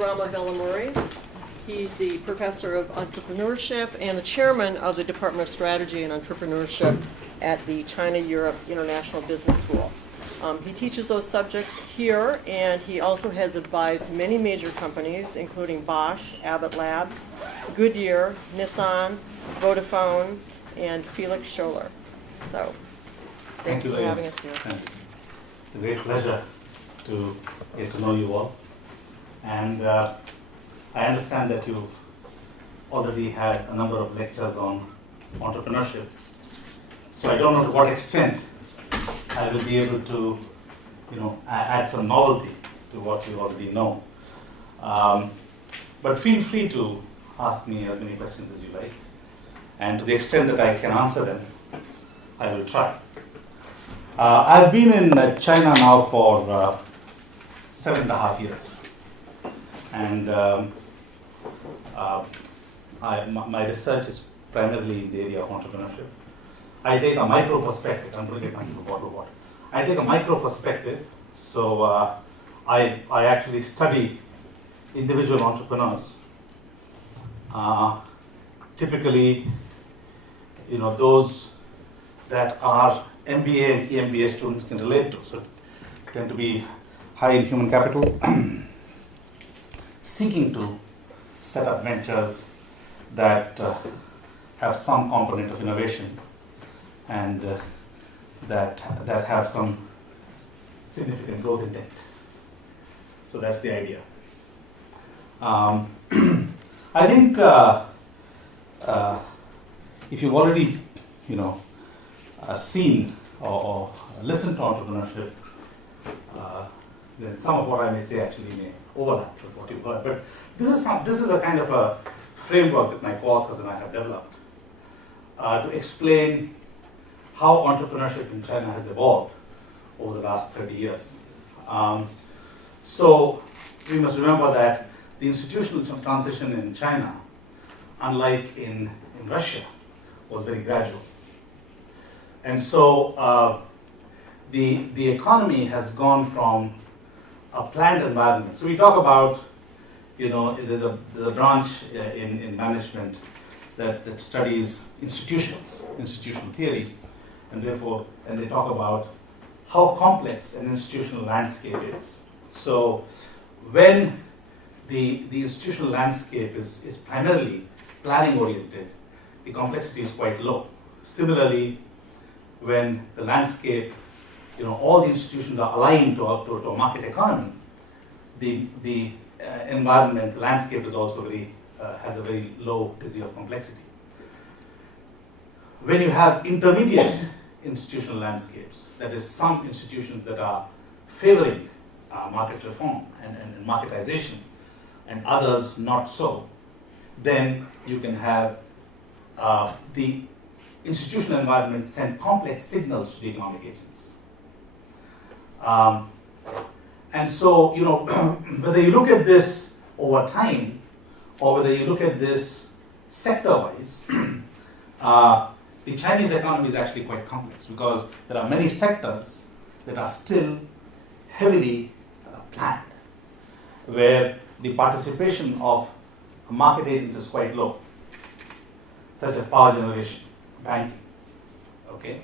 Rama Velamuri. He's the professor of entrepreneurship and the chairman of the Department of Strategy and Entrepreneurship at the China-Europe International Business School. He teaches those subjects here, and he also has advised many major companies, including Bosch, Abbott Labs, Goodyear, Nissan, Vodafone, and Felix Scholler. So, thank you for having us here. It's a great pleasure to get to know you all. And I understand that you've already had a number of lectures on entrepreneurship. So I don't know to what extent I will be able to, add some novelty to what you already know. But feel free to ask me as many questions as you like. And to the extent that I can answer them, I will try. I've been in China now for 7.5 years. And my research is primarily in the area of entrepreneurship. I take a micro perspective. I'm going to get myself a bottle of water. I take a micro perspective, so I actually study individual entrepreneurs. Typically, those that our MBA and EMBA students can relate to. So tend to be high in human capital, seeking to set up ventures that have some component of innovation and that have some significant growth intent. So that's the idea. I think if you've already, seen or listened to entrepreneurship, then some of what I may say actually may overlap with what you've heard. But this is a kind of a framework that my co-authors and I have developed to explain how entrepreneurship in China has evolved over the last 30 years. So we must remember that the institutional transition in China, unlike in Russia, was very gradual. And so the economy has gone from a planned environment. So we talk about, there's a branch in management that studies institutional theory, and they talk about how complex an institutional landscape is. So when the institutional landscape is primarily planning oriented, the complexity is quite low. Similarly, when the landscape, all the institutions are aligned to a market economy, the environment, the landscape is also has a very low degree of complexity. When you have intermediate institutional landscapes, that is, some institutions that are favoring market reform and marketization, and others not so, then you can have the institutional environment send complex signals to the economic agents. And so, whether you look at this over time or whether you look at this sector-wise, the Chinese economy is actually quite complex because there are many sectors that are still heavily planned, where the participation of market agents is quite low, such as power generation, banking. Okay.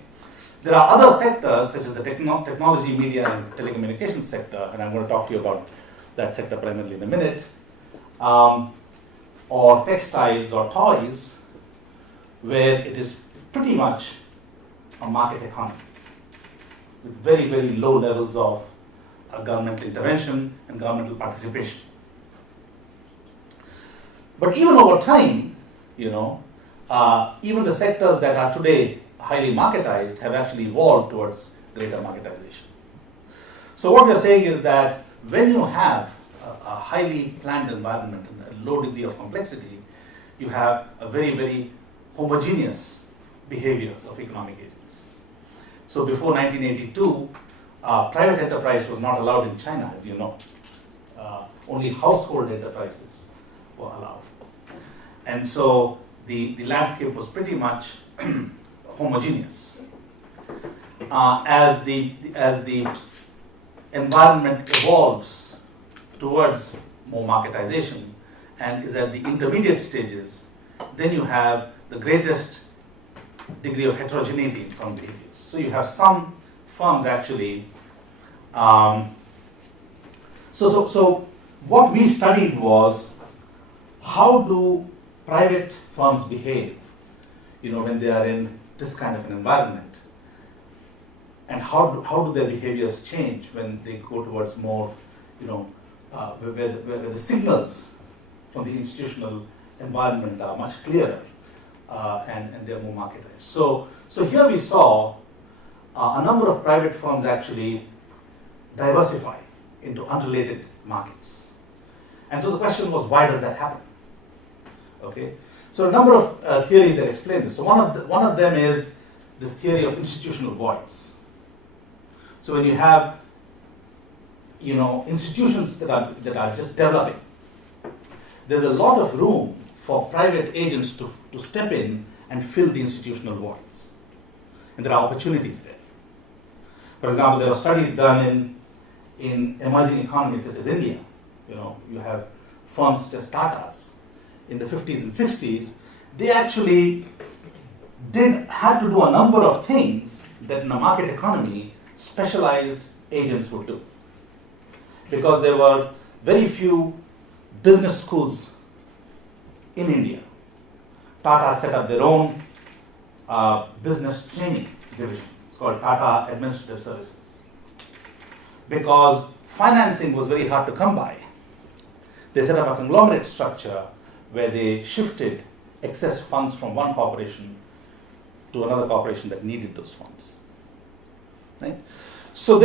There are other sectors such as the technology, media, and telecommunications sector, and I'm going to talk to you about that sector primarily in a minute, or textiles or toys, where it is pretty much a market economy with very, very low levels of governmental intervention and governmental participation. But even over time, even the sectors that are today highly marketized have actually evolved towards greater marketization. So what we're saying is that when you have a highly planned environment and a low degree of complexity, you have a very, very homogeneous behaviors of economic agents. So before 1982, private enterprise was not allowed in China, as you know. Only household enterprises were allowed. And so the landscape was pretty much homogeneous. As the environment evolves towards more marketization and is at the intermediate stages, then you have the greatest degree of heterogeneity in firm behaviors. So you have some firms actually. So what we studied was how do private firms behave, when they are in this kind of an environment, and how do their behaviors change when they go towards more, where the signals from the institutional environment are much clearer and they're more marketized. So here we saw a number of private firms actually diversify into unrelated markets. And so the question was, why does that happen? Okay, so a number of theories that explain this. So one of them is this theory of institutional voids. So when you have, institutions that are just developing, there's a lot of room for private agents to step in and fill the institutional voids, and there are opportunities there. For example, there are studies done in emerging economies such as India. You have firms such as Tata's in the 50s and 60s. They actually had to do a number of things that in a market economy specialized agents would do, because there were very few business schools in India. Tata set up their own business training division. It's called Tata Administrative Services. Because financing was very hard to come by, they set up a conglomerate structure where they shifted excess funds from one corporation to another corporation that needed those funds. Right? So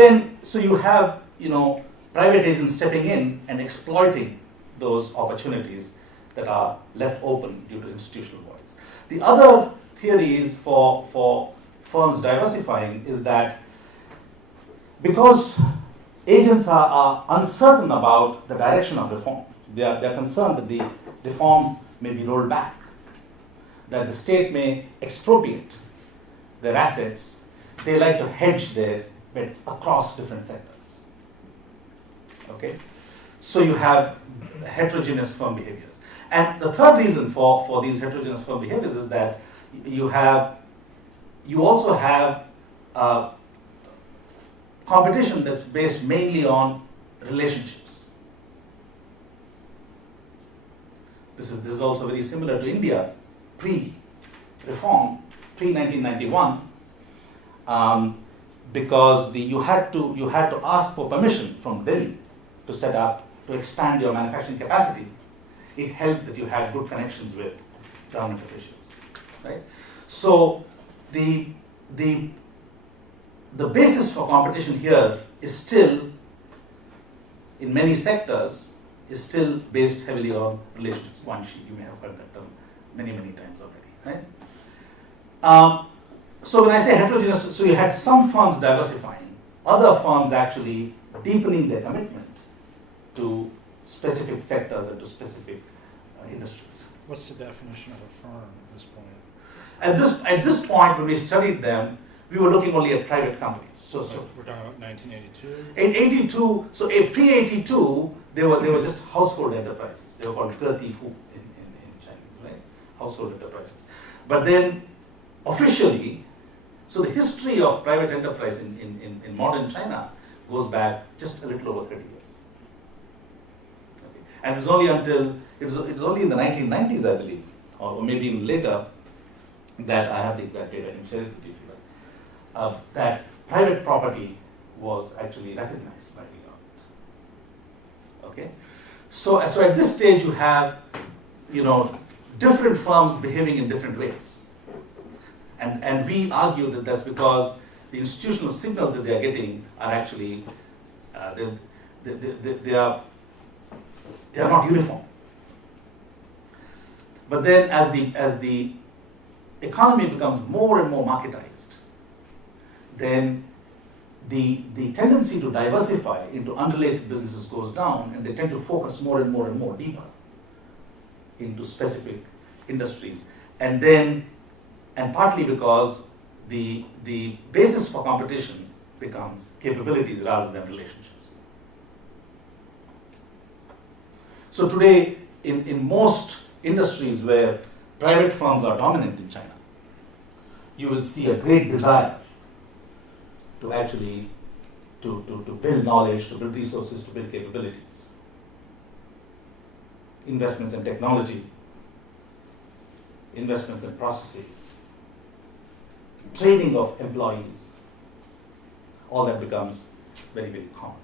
you have private agents stepping in and exploiting those opportunities that are left open due to institutional voids. The other theories for firms diversifying is that because agents are uncertain about the direction of reform, they're concerned that the reform may be rolled back, that the state may expropriate their assets. They like to hedge their bets across different sectors. Okay, so you have heterogeneous firm behaviors. And the third reason for these heterogeneous firm behaviors is that you also have competition that's based mainly on relationships. This is also very similar to India pre-reform, pre-1991, because you had to ask for permission from Delhi to set up, to expand your manufacturing capacity. It helped that you had good connections with government officials, right? So the basis for competition here is still, in many sectors, is still based heavily on relationships. Guanxi, you may have heard that term many times already, right? So when I say heterogeneous, so you had some firms diversifying, other firms actually deepening their commitment to specific sectors and to specific industries. What's the definition of a firm at this point? At this point, when we studied them, we were looking only at private companies. So we're talking about 1982. in 82, so pre-82, they were just household enterprises. They were called Gerti Hu in Chinese, right? Household enterprises. But then officially, so the history of private enterprise in modern China goes back just a little over 30 years. Okay. And it was only in the 1990s, I believe, or maybe even later, that I have the exact data. I can share it with you if you like. That private property was actually recognized by the government. Okay, so at this stage you have, different firms behaving in different ways, and we argue that that's because the institutional signals that they are getting are actually they are not uniform. But then as the economy becomes more and more marketized, then the tendency to diversify into unrelated businesses goes down, and they tend to focus more and more deeper into specific industries. And partly because the basis for competition becomes capabilities rather than relationships. So today, in most industries where private firms are dominant in China, you will see a great desire to actually to build knowledge, to build resources, to build capabilities. Investments in technology, investments in processes, training of employees, all that becomes very, very common.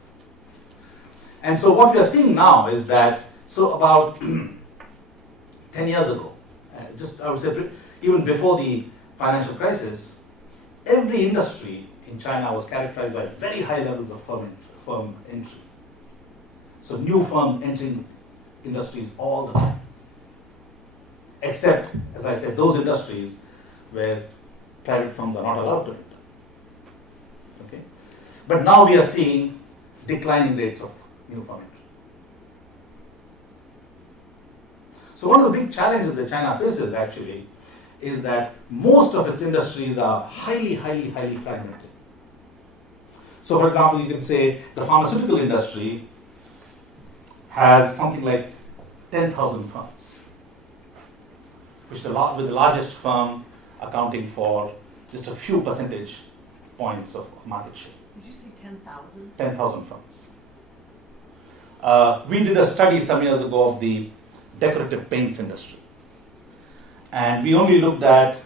And so what we are seeing now is that, so about 10 years ago, just I would say even before the financial crisis, every industry in China was characterized by very high levels of firm entry. So new firms entering industries all the time. Except, as I said, those industries where private firms are not allowed to enter. Okay? But now we are seeing declining rates of new firm entry. So one of the big challenges that China faces actually is that most of its industries are highly fragmented. So for example, you can say the pharmaceutical industry has something like 10,000 firms, which with the largest firm accounting for just a few percentage points of market share. Did you say 10,000? 10,000 firms. We did a study some years ago of the decorative paints industry. And we only looked at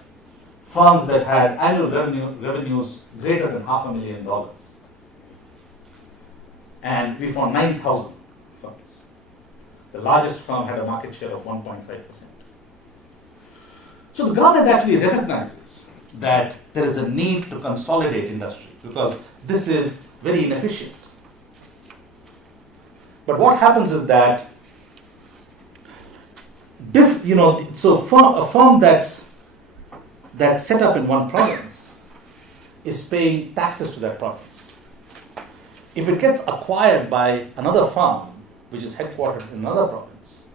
firms that had annual revenues greater than $500,000. And we found 9,000 firms. The largest firm had a market share of 1.5%. So the government actually recognizes that there is a need to consolidate industries because this is very inefficient. But what happens is that a firm that's set up in one province is paying taxes to that province. If it gets acquired by another firm, which is headquartered in another province,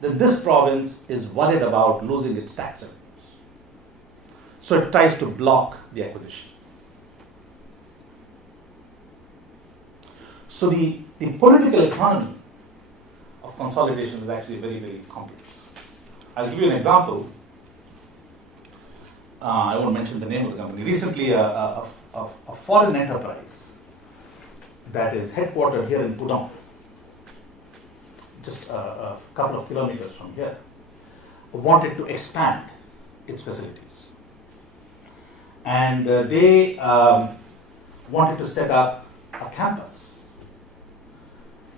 then this province is worried about losing its tax revenues. So it tries to block the acquisition. So the political economy of consolidation is actually very complex. I'll give you an example. I won't mention the name of the company. Recently, a foreign enterprise that is headquartered here in Pudong, just a couple of kilometers from here, wanted to expand its facilities. And they wanted to set up a campus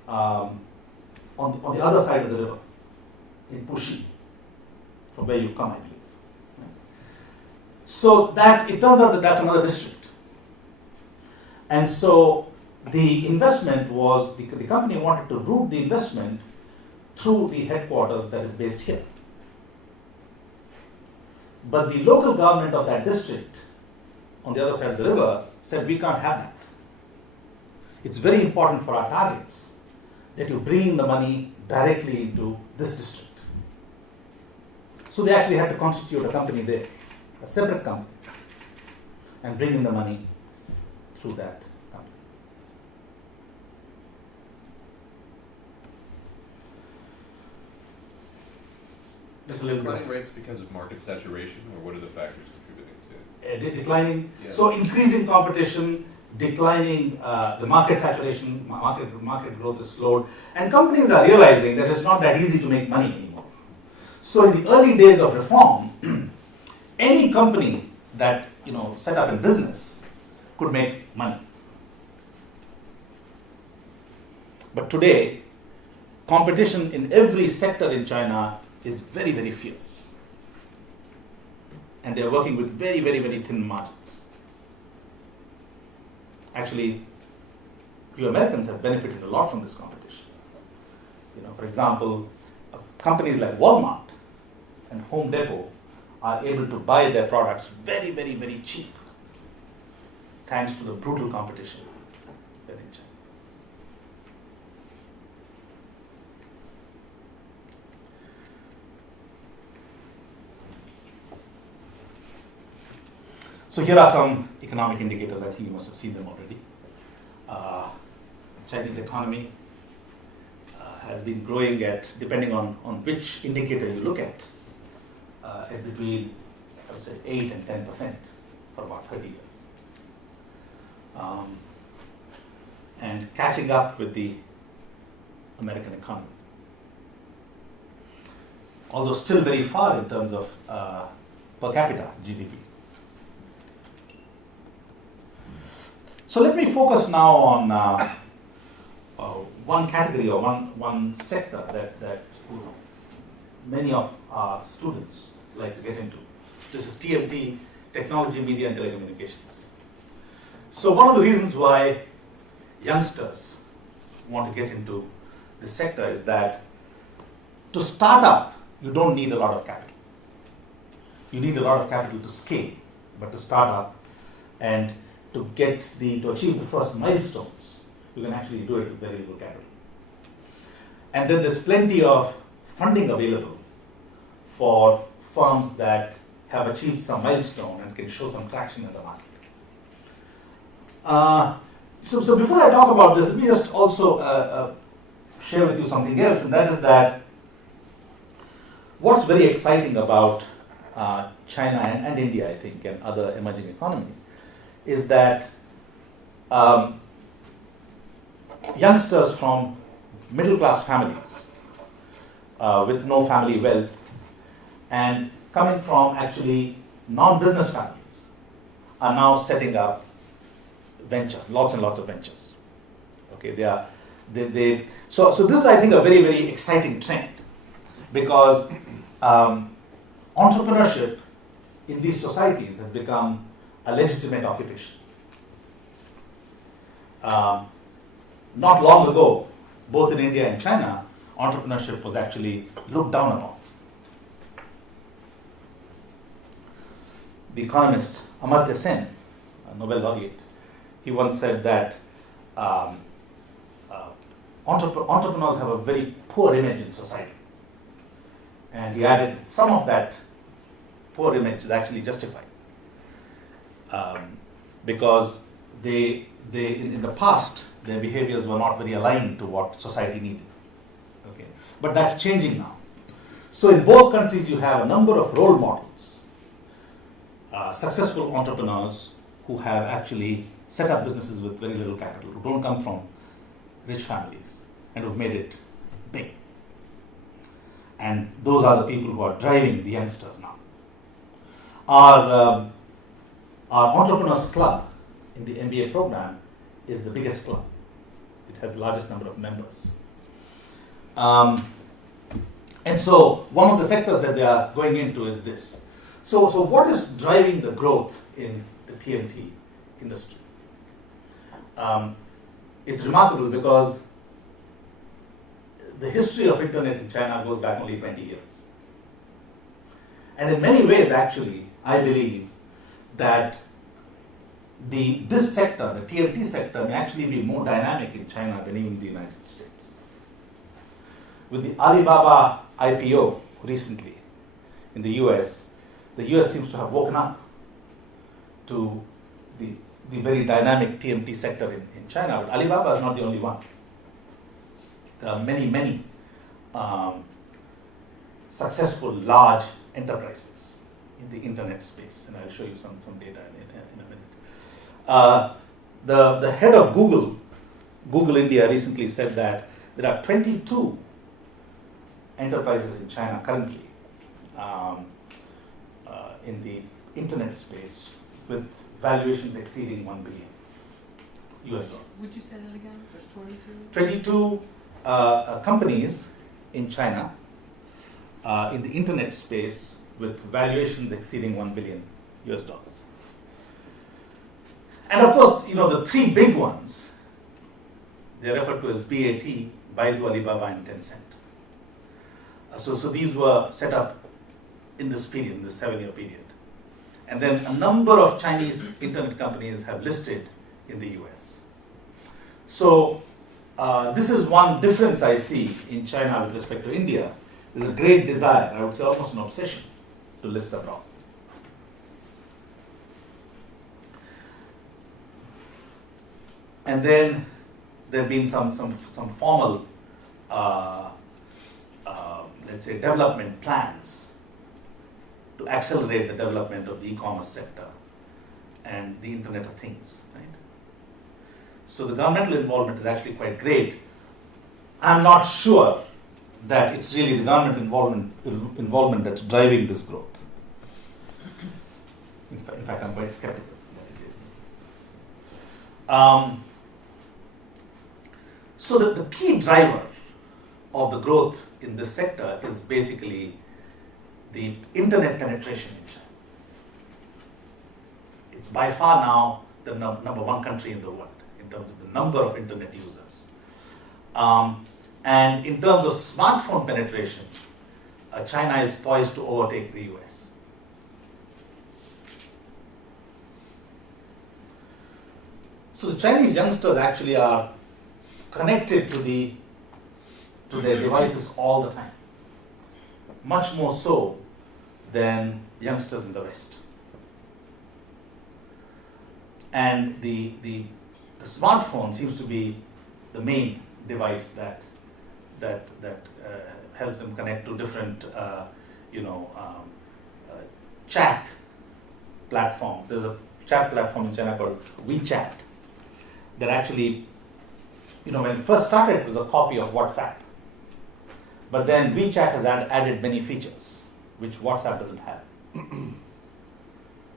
on the other side of the river, in Puxi, from where you've come, I believe. So that it turns out that that's another district. And so the investment was, the company wanted to route the investment through the headquarters that is based here. But the local government of that district on the other side of the river said, we can't have that. It's very important for our targets that you bring the money directly into this district. So they actually had to constitute a company there, a separate company, and bring in the money through that company. Just a little bit. Declining rates because of market saturation, or what are the factors contributing to? Declining, Yeah. so increasing competition, declining the market saturation, market growth is slowed, and companies are realizing that it's not that easy to make money anymore. So in the early days of reform, any company that set up in business could make money. But today, competition in every sector in China is very fierce. And they're working with very thin margins. Actually, you Americans have benefited a lot from this competition. For example, companies like Walmart and Home Depot are able to buy their products very cheap, thanks to the brutal competition in China. So here are some economic indicators. I think you must have seen them already. Chinese economy has been growing at, depending on which indicator you look at between, I would say, 8 and 10% for about 30 years. And catching up with the American economy. Although still very far in terms of per capita GDP. So let me focus now on one category or one sector that many of our students like to get into. This is TMT, Technology, Media and Telecommunications. So one of the reasons why youngsters want to get into this sector is that to start up, you don't need a lot of capital. You need a lot of capital to scale, but to start up and to achieve the first milestones, you can actually do it with very little capital. And then there's plenty of funding available for firms that have achieved some milestone and can show some traction in the market. So before I talk about this, let me just also share with you something else, and that is that what's very exciting about China and India, I think, and other emerging economies, is that youngsters from middle-class families with no family wealth and coming from actually non-business families are now setting up ventures, lots and lots of ventures. Okay, so this is, I think, a very, very exciting trend, because entrepreneurship in these societies has become a legitimate occupation. Not long ago, both in India and China, entrepreneurship was actually looked down upon. The economist Amartya Sen, a Nobel laureate, he once said that entrepreneurs have a very poor image in society. And he added some of that poor image is actually justified. Because in the past, their behaviors were not very aligned to what society needed. Okay. But that's changing now. So in both countries, you have a number of role models, successful entrepreneurs who have actually set up businesses with very little capital, who don't come from rich families and who've made it big. And those are the people who are driving the youngsters now. Our Entrepreneurs Club in the MBA program is the biggest club. It has the largest number of members. And so one of the sectors that they are going into is this. So what is driving the growth in the TMT industry? It's remarkable because the history of internet in China goes back only 20 years. And in many ways, actually, I believe that this sector, the TMT sector, may actually be more dynamic in China than even the United States. With the Alibaba IPO recently in the US seems to have woken up to the very dynamic TMT sector in China. But Alibaba is not the only one. There are many, many successful large enterprises in the internet space, and I'll show you some data in a minute. The head of Google India recently said that there are 22 enterprises in China currently in the internet space with valuations exceeding $1 billion US. Would you say that again? There's 22 companies in China in the internet space with valuations exceeding $1 billion US. And of course, the three big ones, they're referred to as BAT, Baidu, Alibaba, and Tencent. So these were set up in this period, in this 7-year period. And then a number of Chinese internet companies have listed in the US. So this is one difference I see in China with respect to India. There's a great desire, I would say almost an obsession, to list abroad. And then there have been some formal let's say, development plans to accelerate the development of the e-commerce sector and the Internet of Things, right? So the governmental involvement is actually quite great. I'm not sure that it's really the government involvement that's driving this growth. In fact, I'm quite skeptical that it is. So the key driver of the growth in this sector is basically the internet penetration in China. It's by far now the number one country in the world in terms of the number of internet users. And in terms of smartphone penetration, China is poised to overtake the US. So the Chinese youngsters actually are connected to their devices all the time, much more so than youngsters in the West. And the smartphone seems to be the main device that helps them connect to different chat platforms. There's a chat platform in China called WeChat that actually, when it first started, it was a copy of WhatsApp. But then WeChat has added many features which WhatsApp doesn't have.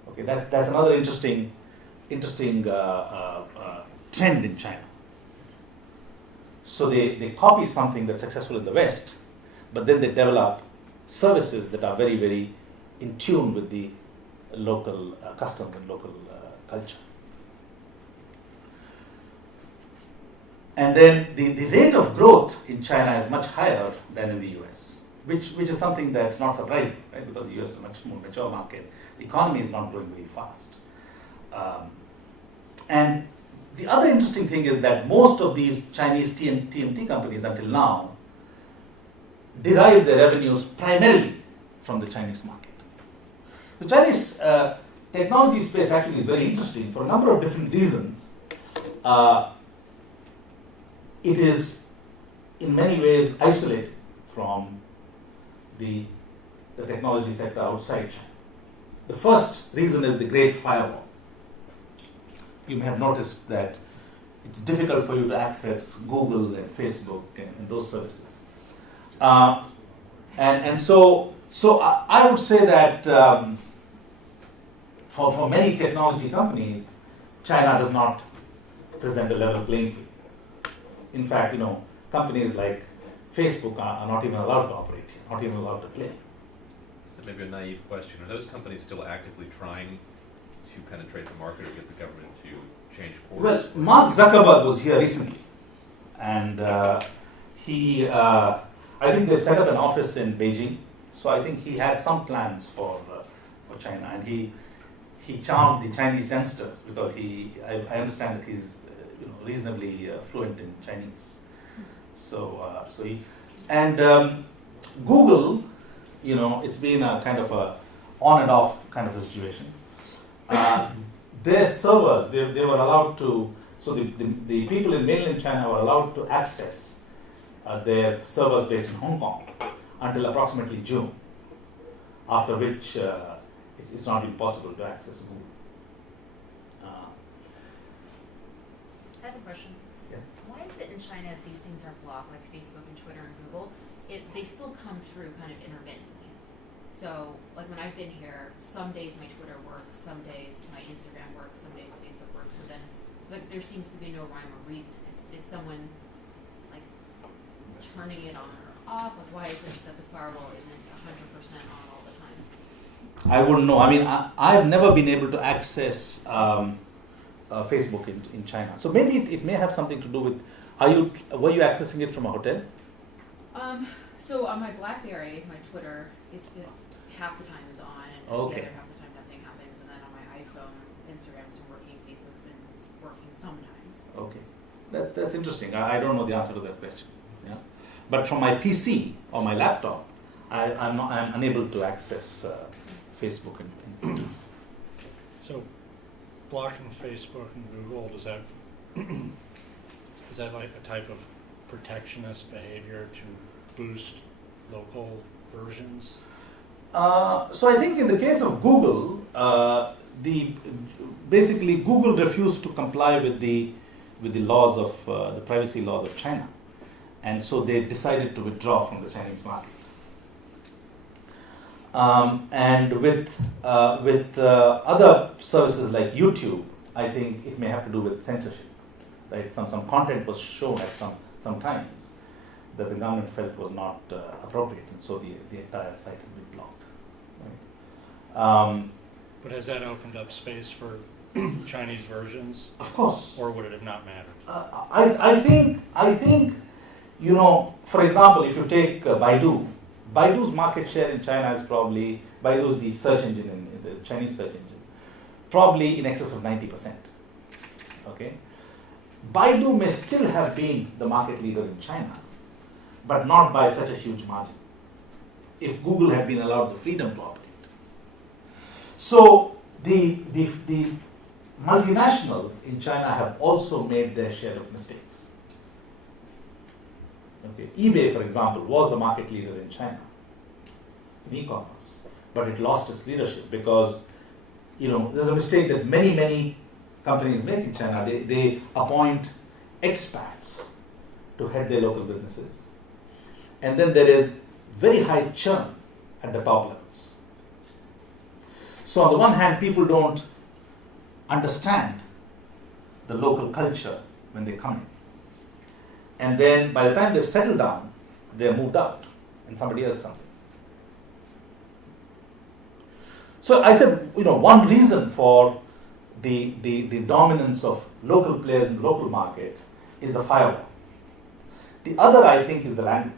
Okay, that's another interesting trend in China. So they copy something that's successful in the West, but then they develop services that are very, very in tune with the local customs and local culture. And then the rate of growth in China is much higher than in the US, which is something that's not surprising, right? Because the US is a much more mature market. The economy is not growing very fast. And the other interesting thing is that most of these Chinese TMT companies until now derive their revenues primarily from the Chinese market. The Chinese technology space actually is very interesting for a number of different reasons. It is in many ways isolated from the technology sector outside China. The first reason is the Great Firewall. You may have noticed that it's difficult for you to access Google and Facebook and those services. So I would say that for many technology companies, China does not present a level playing field. In fact, companies like Facebook are not even allowed to operate here, not even allowed to play. So maybe a naive question: are those companies still actively trying to penetrate the market or get the government to change course? Well, Mark Zuckerberg was here recently, and I think they've set up an office in Beijing. So I think he has some plans for China, and he charmed the Chinese youngsters because I understand that he's reasonably fluent in Chinese. Google, it's been a kind of a on and off kind of a situation. Their servers, they were allowed to, so the people in mainland China were allowed to access their servers based in Hong Kong until approximately June, after which it's not been possible to access Google. I have a question. Yeah. Why is it in China if these things are blocked, like Facebook and Twitter and Google, they still come through kind of intermittently? So, like when I've been here, some days my Twitter works, some days my Instagram works, some days Facebook works, but then there seems to be no rhyme or reason. Is someone like turning it on or off? Like why is it that the firewall isn't 100% on all the time? I wouldn't know. I mean, I've never been able to access Facebook in China. So maybe it may have something to do with, were you accessing it from a hotel? So on my BlackBerry, my Twitter is half the time is on, and the other half the time nothing happens. And then on my iPhone, Instagram's been working, Facebook's been working sometimes. Okay, that's interesting. I don't know the answer to that question. Yeah, but from my PC or my laptop, I'm unable to access Facebook and So, blocking Facebook and Google, is that like a type of protectionist behavior to boost local versions? So I think in the case of Google, basically Google refused to comply with the laws of the privacy laws of China, and so they decided to withdraw from the Chinese market. And with other services like YouTube, I think it may have to do with censorship, right? Some content was shown at some times that the government felt was not appropriate, and so the entire site has been blocked. Right? But has that opened up space for Chinese versions, Of course, or would it have not mattered? I think for example, if you take Baidu's market share in China is probably Baidu's the search engine in the Chinese search engine, probably in excess of 90%. Okay, Baidu may still have been the market leader in China, but not by such a huge margin. If Google had been allowed the freedom to operate, so the multinationals in China have also made their share of mistakes. Okay, eBay, for example, was the market leader in China in e-commerce, but it lost its leadership because there's a mistake that many companies make in China. They appoint expats to head their local businesses, and then there is very high churn at the top levels. So on the one hand, people don't understand the local culture when they come in. And then by the time they've settled down, they're moved out and somebody else comes in. So I said, one reason for the dominance of local players in the local market is the firewall. The other, I think, is the language.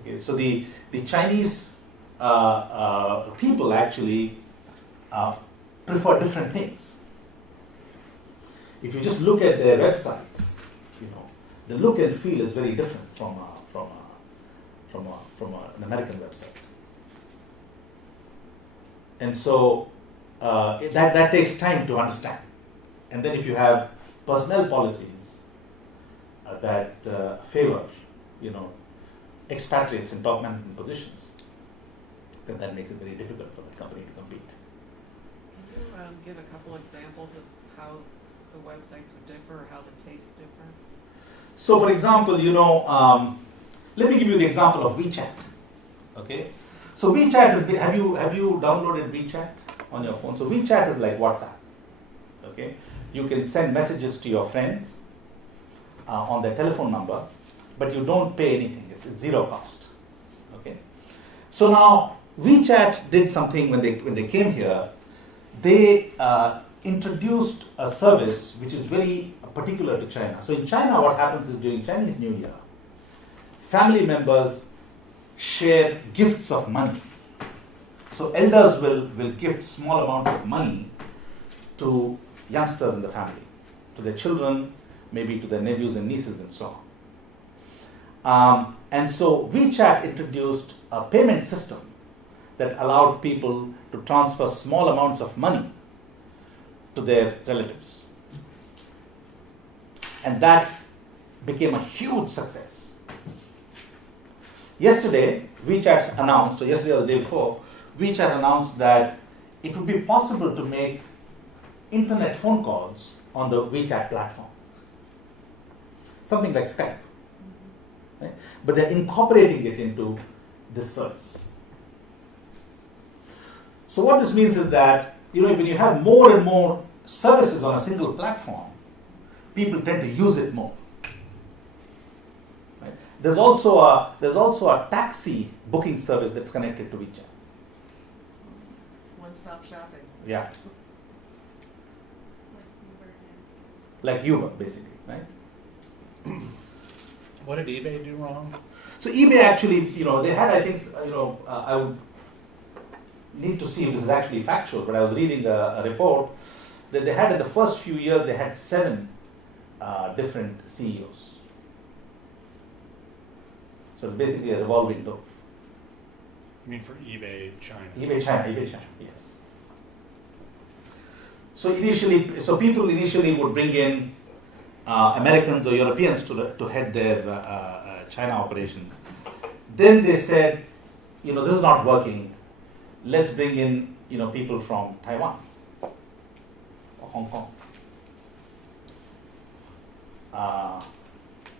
Okay, so the Chinese people actually prefer different things. If you just look at their websites, the look and feel is very different from an American website. And so that takes time to understand. And then if you have personnel policies that favor, expatriates in top management positions, then that makes it very difficult for the company to compete. Can you give a couple examples of how the websites would differ or how the tastes differ? So, for example, let me give you the example of WeChat. Okay, so WeChat is have you downloaded WeChat on your phone? So WeChat is like WhatsApp. Okay, you can send messages to your friends on their telephone number, but you don't pay anything. It's zero cost. Okay, so now WeChat did something when they came here. They introduced a service which is very particular to China. So in China, what happens is during Chinese New Year, family members share gifts of money. So elders will gift small amount of money to youngsters in the family, to their children, maybe to their nephews and nieces and so on. And so WeChat introduced a payment system that allowed people to transfer small amounts of money to their relatives. And that became a huge success. Yesterday, WeChat announced, or yesterday or the day before, WeChat announced that it would be possible to make internet phone calls on the WeChat platform. Something like Skype. Right? But they're incorporating it into this service. So what this means is that when you have more and more services on a single platform, people tend to use it more. Right? There's also a taxi booking service that's connected to WeChat. One-stop shopping. Yeah. Like Uber, basically, right? What did eBay do wrong? So eBay actually, they had, I think, I would need to see if this is actually factual, but I was reading a report that they had in the first few years, they had 7 different CEOs. So it's basically a revolving door. You mean for eBay China? eBay China, yes. So people initially would bring in Americans or Europeans to head their China operations. Then they said, this is not working. Let's bring in, people from Taiwan or Hong Kong.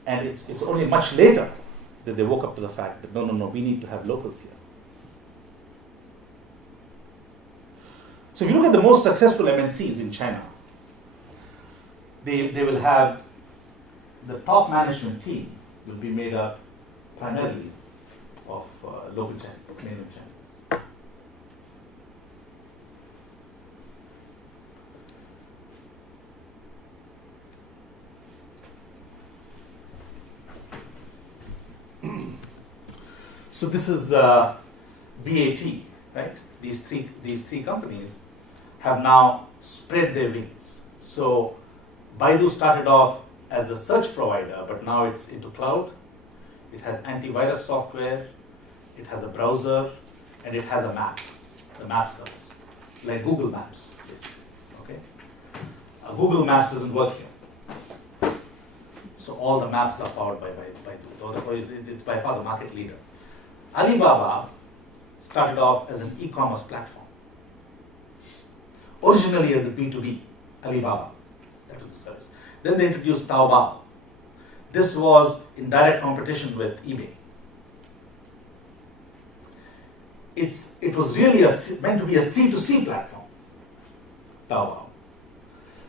And it's only much later that they woke up to the fact that no, we need to have locals here. So if you look at the most successful MNCs in China, they will have the top management team will be made up primarily of local Chinese, mainland Chinese. So this is BAT, right? These three companies have now spread their wings. So Baidu started off as a search provider, but now it's into cloud. It has antivirus software, it has a browser, and it has a map, the map service, like Google Maps, basically. Okay, Google Maps doesn't work here, so all the maps are powered by Baidu. Otherwise, it's by far the market leader. Alibaba started off as an e-commerce platform. Originally as a B2B, Alibaba, that was the service. Then they introduced Taobao. This was in direct competition with eBay. It was really meant to be a C2C platform, Taobao.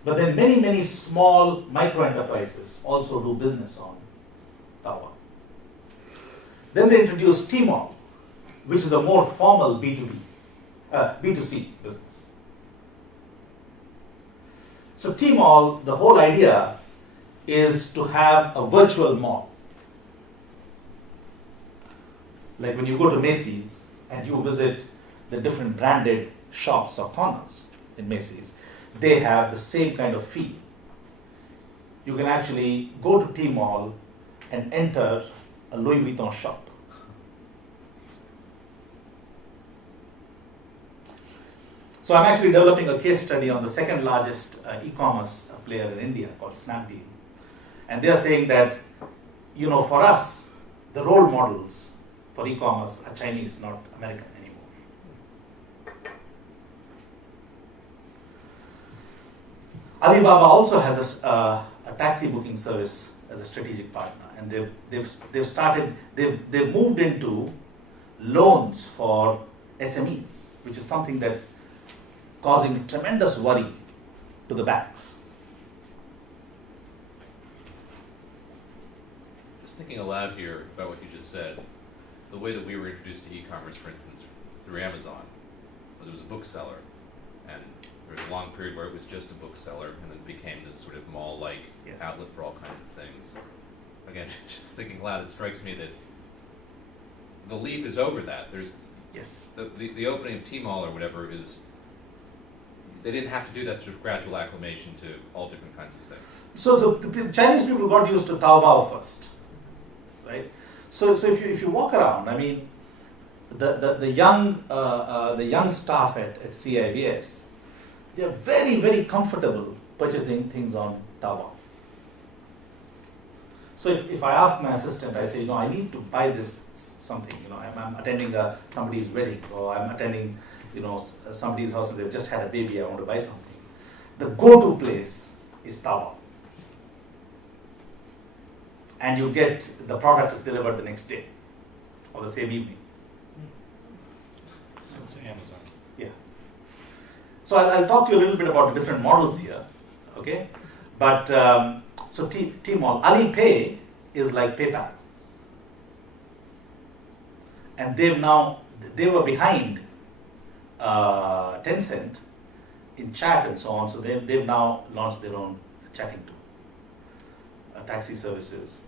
But then many small micro enterprises also do business on Taobao. Then they introduced Tmall, which is a more formal B2C business. So Tmall, the whole idea is to have a virtual mall. Like when you go to Macy's and you visit the different branded shops or corners in Macy's, they have the same kind of feel. You can actually go to Tmall and enter a Louis Vuitton shop. So I'm actually developing a case study on the second largest e-commerce player in India called Snapdeal. And they're saying that, for us, the role models for e-commerce are Chinese, not American anymore. Alibaba also has a taxi booking service as a strategic partner, and they've moved into loans for SMEs, which is something that's causing tremendous worry to the banks. Just thinking aloud here about what you just said, the way that we were introduced to e-commerce, for instance, through Amazon, was it was a bookseller, and there was a long period where it was just a bookseller, and then it became this sort of mall-like outlet for all kinds of things. Again, just thinking aloud, it strikes me that the leap is over that. There's the opening of Tmall or whatever is, they didn't have to do that sort of gradual acclimation to all different kinds of things. So the Chinese people got used to Taobao first, right? So if you walk around, I mean, the young staff at CEIBS, they're very comfortable purchasing things on Taobao. So if I ask my assistant, I say, I need to buy this something. I'm attending somebody's wedding, or I'm attending somebody's house and they've just had a baby, I want to buy something. The go-to place is Taobao. And you get the product is delivered the next day or the same evening. It's Amazon. Yeah. So I'll talk to you a little bit about the different models here, okay? But so Tmall, Alipay is like PayPal, and they were behind Tencent in chat and so on. So they've now launched their own chatting tool, taxi services.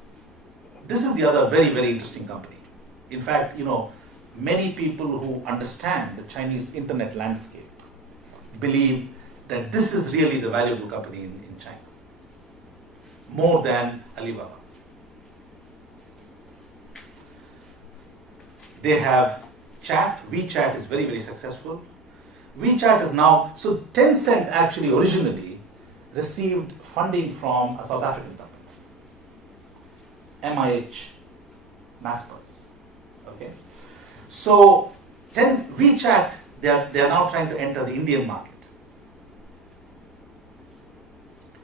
This is the other very interesting company. In fact, many people who understand the Chinese internet landscape believe that this is really the valuable company in China, more than Alibaba. They have chat. WeChat is very successful. WeChat is now, so Tencent actually originally received funding from a South African company, MIH, Naspers. Okay, so then WeChat, they are now trying to enter the Indian market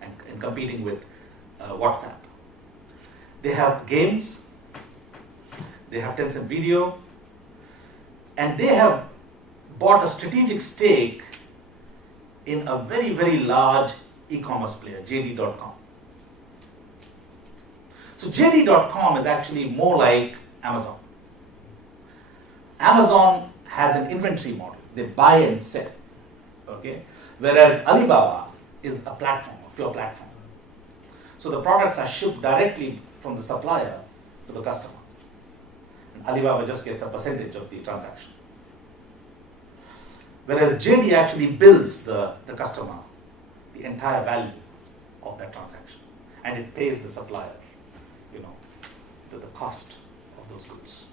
and competing with WhatsApp. They have games, they have Tencent Video, and they have bought a strategic stake in a very, very large e-commerce player, JD.com. So JD.com is actually more like Amazon. Amazon has an inventory model. They buy and sell. Okay? Whereas Alibaba is a platform, a pure platform. So the products are shipped directly from the supplier to the customer. And Alibaba just gets a percentage of the transaction. Whereas JD actually bills the customer the entire value of that transaction. And it pays the supplier, the cost of those goods.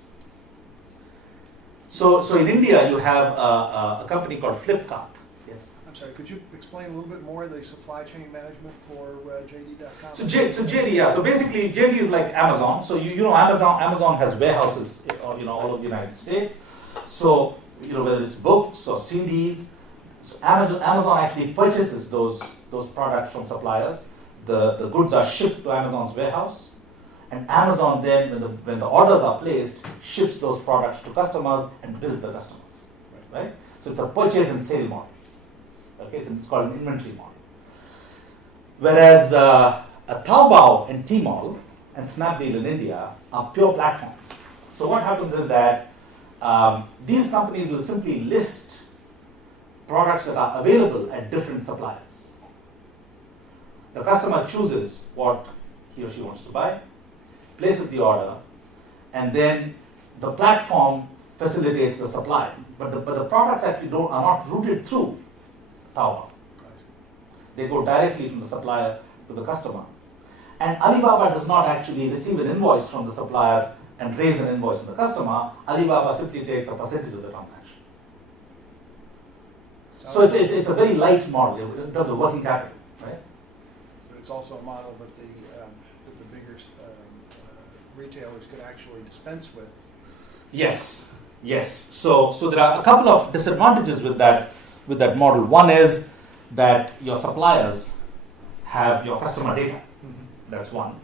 So in India, you have a company called Flipkart. Yes. I'm sorry, could you explain a little bit more the supply chain management for JD.com? So JD, yeah. So basically, JD is like Amazon. So you know, Amazon has warehouses, all over the United States. So whether it's books or CDs, so Amazon actually purchases those products from suppliers. The goods are shipped to Amazon's warehouse, and Amazon then, when the orders are placed, ships those products to customers and bills the customers. Right? So it's a purchase and sale model. Okay, it's called an inventory model. Whereas a Taobao and Tmall and Snapdeal in India are pure platforms. So what happens is that these companies will simply list products that are available at different suppliers. The customer chooses what he or she wants to buy, places the order, and then the platform facilitates the supply. But the products actually are not routed through Taobao. They go directly from the supplier to the customer. And Alibaba does not actually receive an invoice from the supplier and raise an invoice to the customer. Alibaba simply takes a percentage of the transaction. So it's a very light model in terms of working capital, right? But it's also a model that the bigger retailers could actually dispense with. Yes. So there are a couple of disadvantages with that model. One is that your suppliers have your customer data. That's one.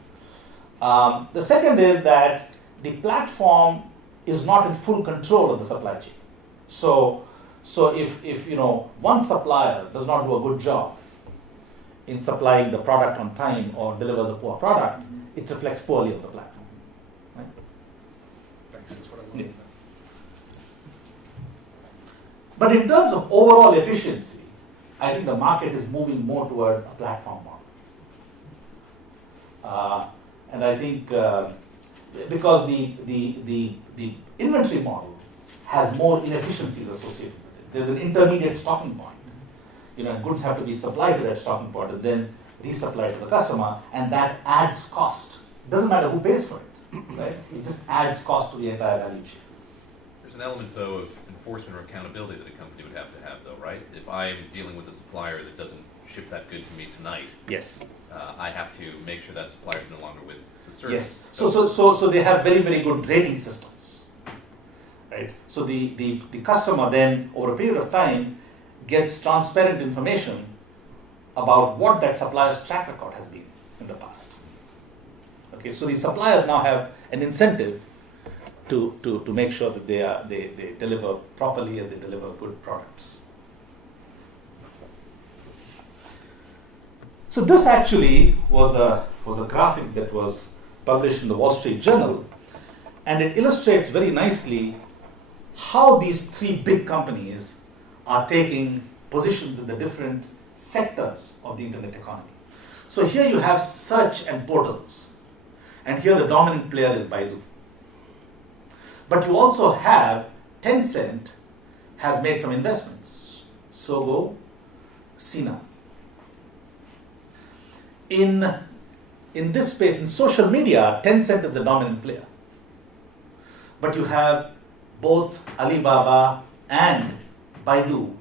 The second is that the platform is not in full control of the supply chain. So if one supplier does not do a good job in supplying the product on time or delivers a poor product, it reflects poorly on the platform. Right? Thanks, that's what I wanted to know. But in terms of overall efficiency, I think the market is moving more towards a platform model. And I think because the inventory model has more inefficiencies associated with it. There's an intermediate stocking point. Goods have to be supplied to that stocking point and then resupplied to the customer, and that adds cost. Doesn't matter who pays for it, right? It just adds cost to the entire value chain. There's an element, though, of enforcement or accountability that a company would have, though, right? If I'm dealing with a supplier that doesn't ship that good to me tonight, Yes. I have to make sure that supplier is no longer with the service. Yes. So they have very, very good rating systems, right? So the customer then, over a period of time, gets transparent information about what that supplier's track record has been in the past. Okay, so the suppliers now have an incentive to make sure that they deliver properly and they deliver good products. So this actually was a graphic that was published in the Wall Street Journal, and it illustrates very nicely how these three big companies are taking positions in the different sectors of the internet economy. So here you have search and portals, and here the dominant player is Baidu. But you also have Tencent has made some investments, Sogo, Sina. In this space, in social media, Tencent is the dominant player. But you have both Alibaba and Baidu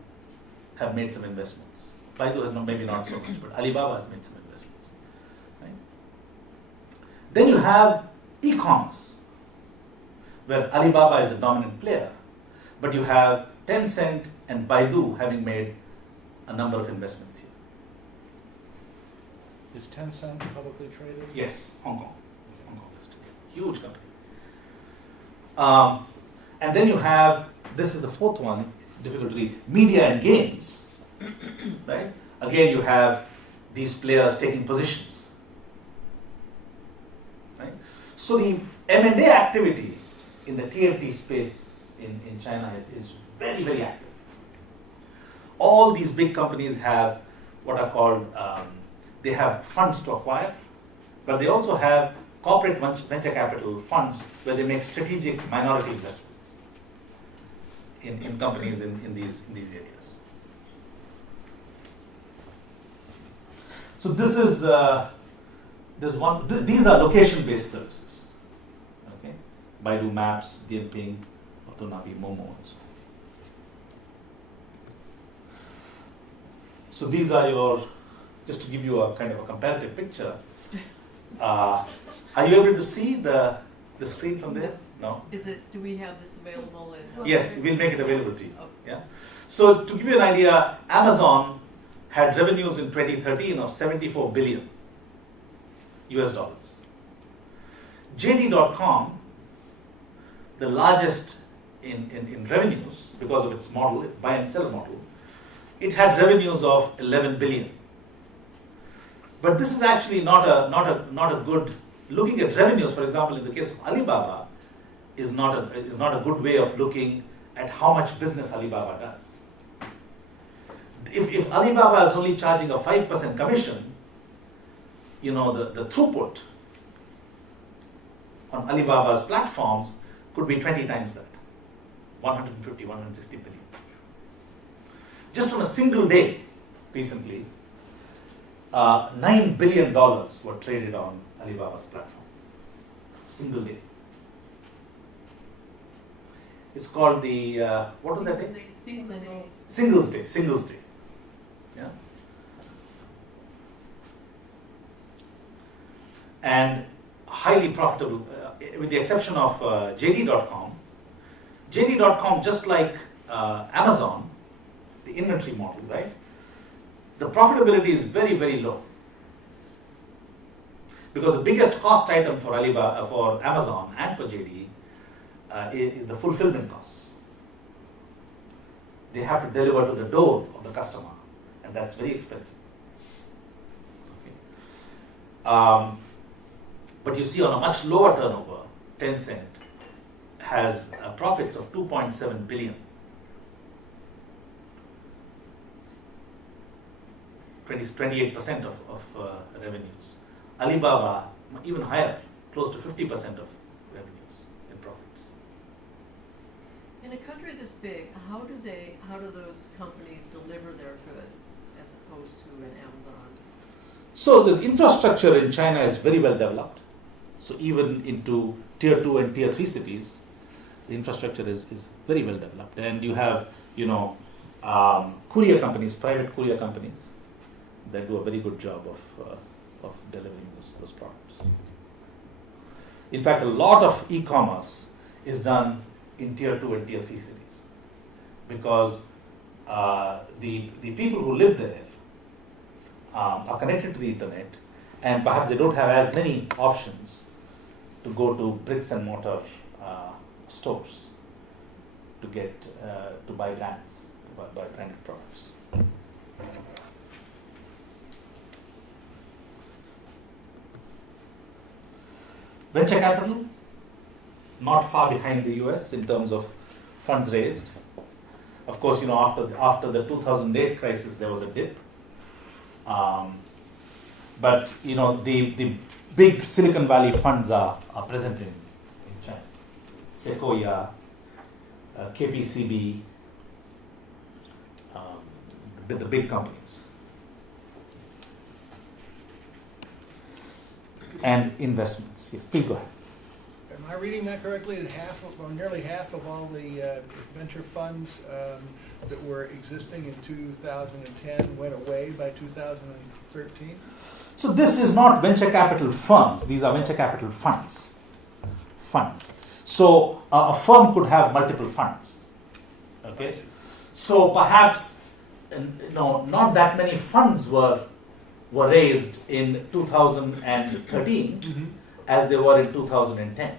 have made some investments. Baidu has maybe not so much, but Alibaba has made some investments. Then you have e-commerce, where Alibaba is the dominant player, but you have Tencent and Baidu having made a number of investments here. Is Tencent publicly traded? Yes, Hong Kong listed. Huge company. And then you have, this is the fourth one, it's difficult to read, media and games, right? Again, you have these players taking positions, right? So the M&A activity in the TMT space in China is very, very active. All these big companies have what are called, they have funds to acquire, but they also have corporate venture capital funds where they make strategic minority investments in companies in these areas. So this is these are location-based services. Okay, Baidu Maps, Dianping, Autonavi, Momo, and so on. So these are your, just to give you a kind of a comparative picture. Are you able to see the screen from there? No? Do we have this available in? Yes, we'll make it available to you. Oh. Yeah. So to give you an idea, Amazon had revenues in 2013 of $74 billion US dollars. JD.com, the largest in revenues because of its model, buy and sell model, it had revenues of 11 billion. But this is actually not a good, looking at revenues, for example, in the case of Alibaba, is not a good way of looking at how much business Alibaba does. If Alibaba is only charging a 5% commission, you know, the throughput on Alibaba's platforms could be 20 times that, 150, 160 billion. Just on a single day, recently, $9 billion were traded on Alibaba's platform. Single day. It's called the, what was that day? Singles Day. Yeah. And highly profitable, with the exception of JD.com. JD.com, just like Amazon, the inventory model, right? The profitability is very, very low. Because the biggest cost item for Alibaba, for Amazon and for JD is the fulfillment costs. They have to deliver to the door of the customer, and that's very expensive. Okay. But you see, on a much lower turnover, Tencent has profits of 2.7 billion. 28% of revenues. Alibaba, even higher, close to 50% of revenues and profits. In a country this big, how do those companies deliver their goods as opposed to an Amazon? So the infrastructure in China is very well developed. So even into tier 2 and tier 3 cities, the infrastructure is very well developed. And you have, courier companies, private courier companies, that do a very good job of delivering those products. In fact, a lot of e-commerce is done in tier 2 and tier 3 cities because the people who live there are connected to the internet, and perhaps they don't have as many options to go to bricks and mortar stores to get to buy brands, to buy branded products. Venture capital, not far behind the US in terms of funds raised. Of course, after the 2008 crisis, there was a dip. But the big Silicon Valley funds are present in China. Sequoia, KPCB, the big companies. And investments. Yes, please go ahead. Am I reading that correctly? That nearly half of all the venture funds that were existing in 2010 went away by 2013? So this is not venture capital firms, these are venture capital funds. So a firm could have multiple funds. Okay? So perhaps not that many funds were raised in 2013 as they were in 2010.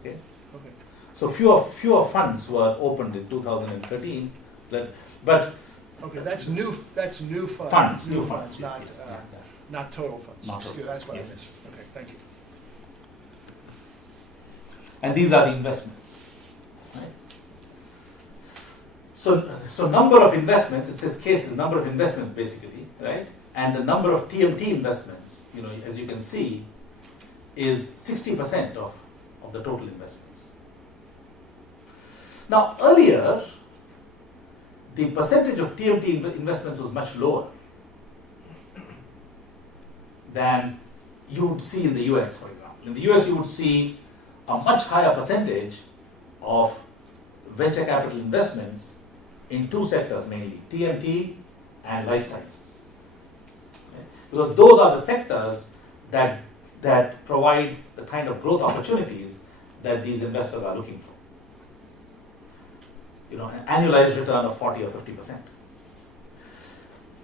Okay? Okay. So fewer funds were opened in 2013, but Okay, that's new funds. Funds, new funds, funds, not, yes, not total funds. Not total Excuse- That's what funds, I yes. missed. Okay, thank you. and these are the investments. Right? So number of investments, it says cases, number of investments basically, right? And the number of TMT investments, as you can see, is 60% of the total investments. Now earlier, the percentage of TMT investments was much lower than you would see in the US, for example. In the US, you would see a much higher percentage of venture capital investments in two sectors mainly, TMT and life sciences. Okay? Because those are the sectors that provide the kind of growth opportunities that these investors are looking for. An annualized return of 40 or 50%.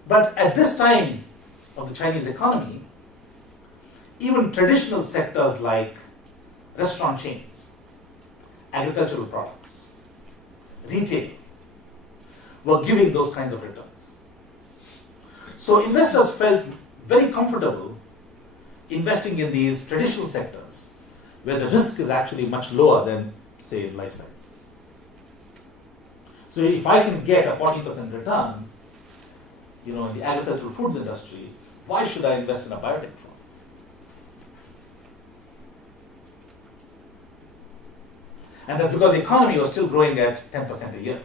But at this time of the Chinese economy, even traditional sectors like restaurant chains, agricultural products, retail, were giving those kinds of returns. So investors felt very comfortable investing in these traditional sectors where the risk is actually much lower than, say, in life sciences. So if I can get a 40% return, in the agricultural foods industry, why should I invest in a biotech firm? And that's because the economy was still growing at 10% a year.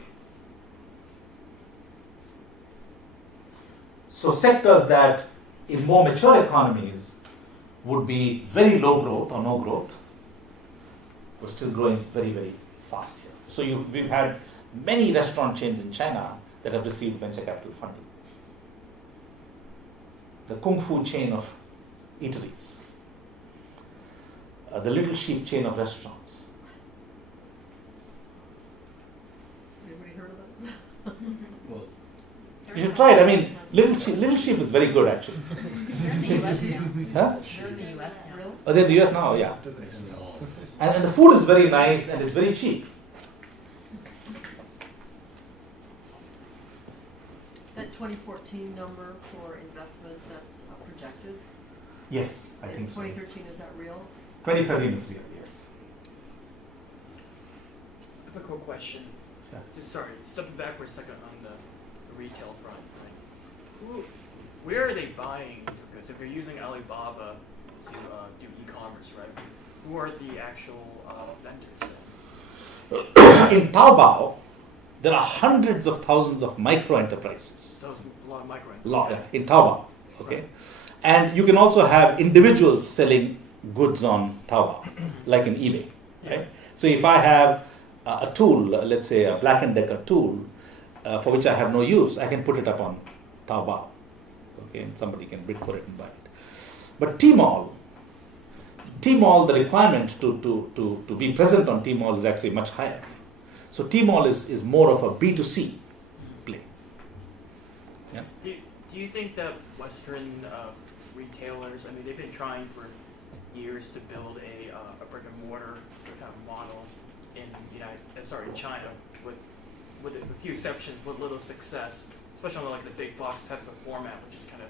So sectors that in more mature economies would be very low growth or no growth were still growing very, very fast here. So we've had many restaurant chains in China that have received venture capital funding. The Kung Fu chain of eateries, the Little Sheep chain of restaurants. Anybody heard of that? Well, You should try it. I mean, Little Sheep is very good actually. They're in the US now. Huh? They're in the US now. Really? Oh, they're in the US now, yeah. Do they? in the mall. And the food is very nice and it's very cheap. That 2014 number for investment, that's projected? Yes, I think In so. 2013, is that real? 2013 is real, yes. I have a quick question. Sure. Just sorry, stepping back for a second on the retail front, right? Where are they buying goods? If you're using Alibaba to do e-commerce, right? Who are the actual vendors then? In Taobao, there are hundreds of thousands of micro enterprises. So it's a lot of micro. In Taobao, okay? And you can also have individuals selling goods on Taobao, like in eBay, right? So if I have a tool, let's say a Black & Decker tool, for which I have no use, I can put it up on Taobao, okay? And somebody can bid for it and buy it. But Tmall, the requirement to be present on Tmall is actually much higher. So Tmall is more of a B2C play. Yeah. Do you think that Western retailers, I mean, they've been trying for years to build a brick and mortar kind of model in China, with a few exceptions, with little success, especially on like the big box type of format, which is kind of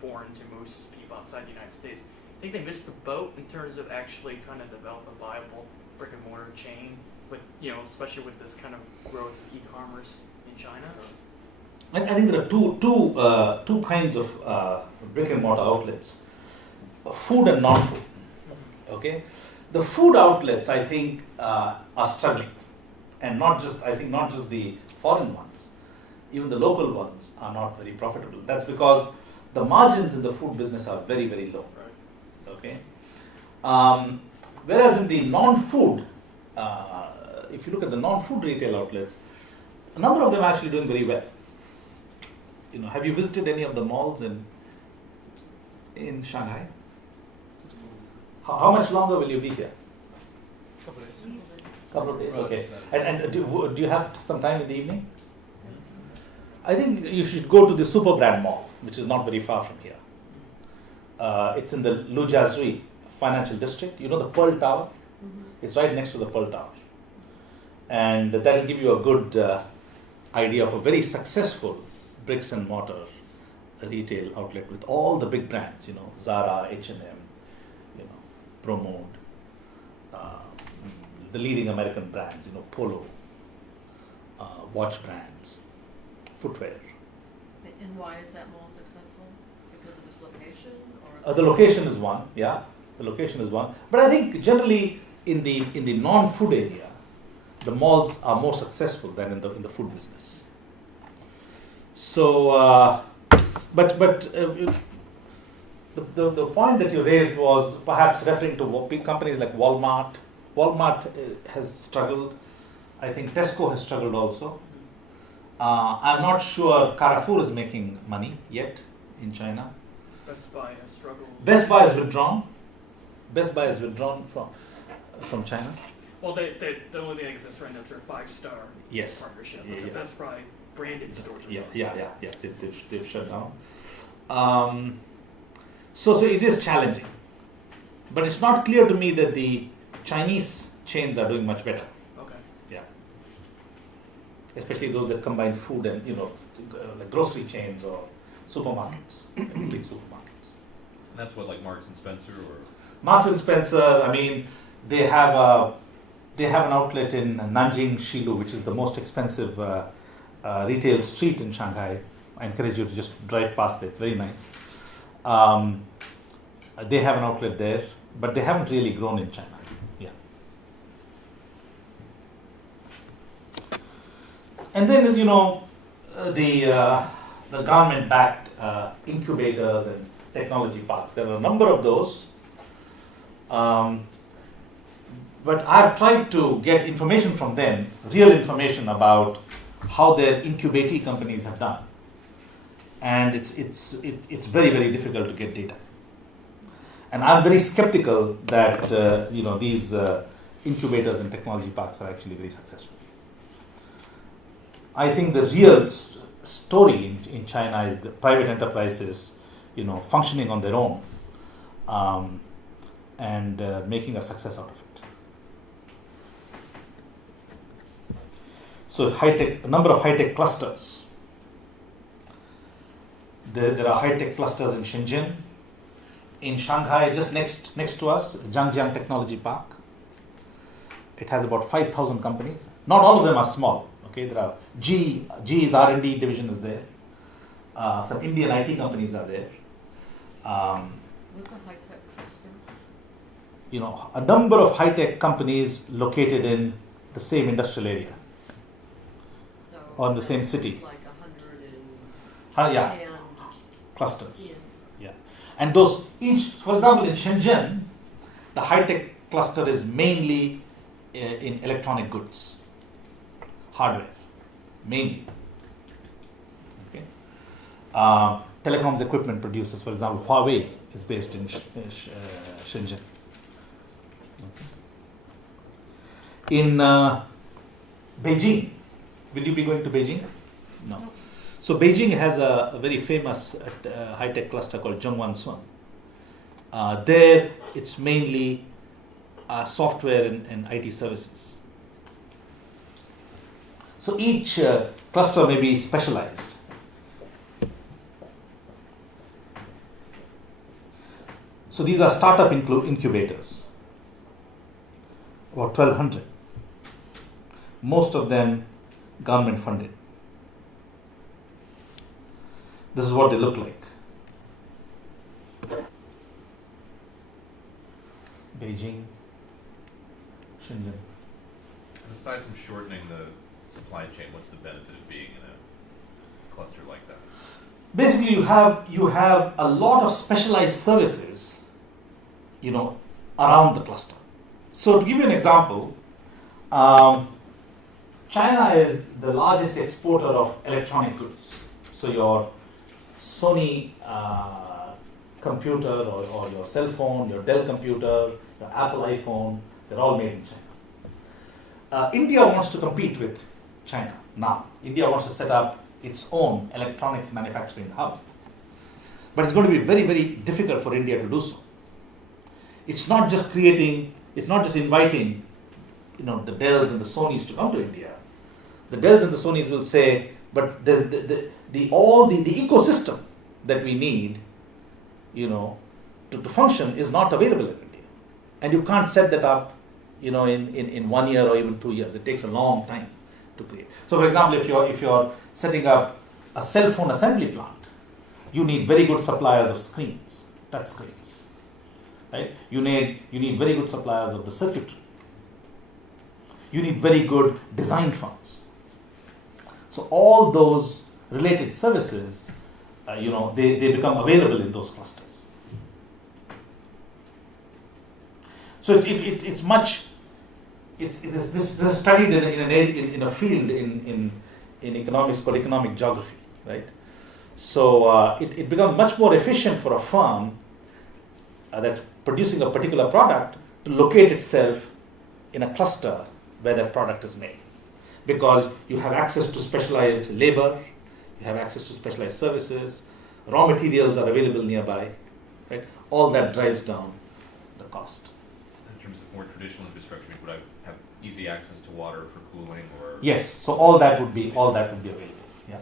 foreign to most people outside the United States. I think they missed the boat in terms of actually trying to develop a viable brick and mortar chain, but especially with this kind of growth of e-commerce in China. I think there are two kinds of brick and mortar outlets: food and non-food. Okay, the food outlets I think are struggling, and not just the foreign ones, even the local ones are not very profitable. That's because the margins in the food business are very, very low. Okay, whereas in the non-food, if you look at the non-food retail outlets, a number of them are actually doing very well. have you visited any of the malls in Shanghai? How much longer will you be here? Couple of days. Okay. And do you have some time in the evening? I think you should go to the Super Brand Mall, which is not very far from here. It's in the Lujiazui financial district. You know the Pearl Tower? It's right next to the Pearl Tower. And that will give you a good idea of a very successful bricks and mortar retail outlet with all the big brands, Zara, H&M, Promode, the leading American brands, Polo, watch brands, footwear. And why is that mall successful? Because of its location, or The location is one, yeah. The location is one, but I think generally in the non-food area, the malls are more successful than in the food business. So, but the point that you raised was perhaps referring to big companies like Walmart. Walmart has struggled. I think Tesco has struggled also. I'm not sure Carrefour is making money yet in China. Best Buy has struggled. Best Buy is withdrawn. Best Buy is withdrawn from China. Well, the only thing that exists right now is their 5-star Yes. partnership. Yeah, But the yeah. Best Buy branded stores are Yeah. gone. They've shut down. So it is challenging, but it's not clear to me that the Chinese chains are doing much better. Okay. Yeah. Especially those that combine food and like grocery chains or supermarkets, big supermarkets. And that's what, like Marks and Spencer, or Marks and Spencer. I mean, they have an outlet in Nanjing Shilu, which is the most expensive retail street in Shanghai. I encourage you to just drive past it. It's very nice. They have an outlet there, but they haven't really grown in China. Yeah. And then the government-backed incubators and technology parks. There are a number of those. But I've tried to get information from them, real information about how their incubatee companies have done, and it's very, very difficult to get data. And I'm very skeptical that these incubators and technology parks are actually very successful. I think the real story in China is the private enterprises, functioning on their own and making a success out of it. So a number of high-tech clusters. There are high-tech clusters in Shenzhen, in Shanghai, just next to us, Zhangjiang Technology Park. It has about 5,000 companies. Not all of them are small. Okay, there are GE's R&D division is there. Some Indian IT companies are there. what's a high-tech cluster? A number of high-tech companies located in the same industrial area So or in the same city. like 100 Yeah, and clusters. Yeah, and those each, for example, in Shenzhen, the high-tech cluster is mainly in electronic goods, hardware, mainly. Okay, telecoms equipment producers, for example, Huawei is based in Shenzhen. Okay. In Beijing, will you be going to Beijing? No. So Beijing has a very famous high-tech cluster called Zhongguancun. There, it's mainly software and IT services. So each cluster may be specialized. So these are startup incubators, about 1,200. Most of them government funded. This is what they look like. Beijing, Shenzhen. and aside from shortening the supply chain, what's the benefit of being in a cluster like that? Basically, you have a lot of specialized services, around the cluster. So to give you an example, China is the largest exporter of electronic goods. So your Sony computer or your cell phone, your Dell computer, your Apple iPhone, they're all made in China. India wants to compete with China now. India wants to set up its own electronics manufacturing hub. But it's going to be very, very difficult for India to do so. It's not just inviting, the Dells and the Sonys to come to India. The Dells and the Sonys will say, but there's the ecosystem that we need, to function is not available in India. And you can't set that up, in 1 year or even 2 years. It takes a long time to create. So for example, if you're setting up a cell phone assembly plant, you need very good suppliers of screens, touch screens. Right? You need very good suppliers of the circuitry. You need very good design firms. So all those related services, they become available in those clusters. So it's this is studied in a field in economics called economic geography, right? So it becomes much more efficient for a firm that's producing a particular product to locate itself in a cluster where that product is made, because you have access to specialized labor, you have access to specialized services, raw materials are available nearby, right? All that drives down the cost. In terms of more traditional infrastructure, would I have easy access to water for cooling or? Yes, so all that would be available. Yeah.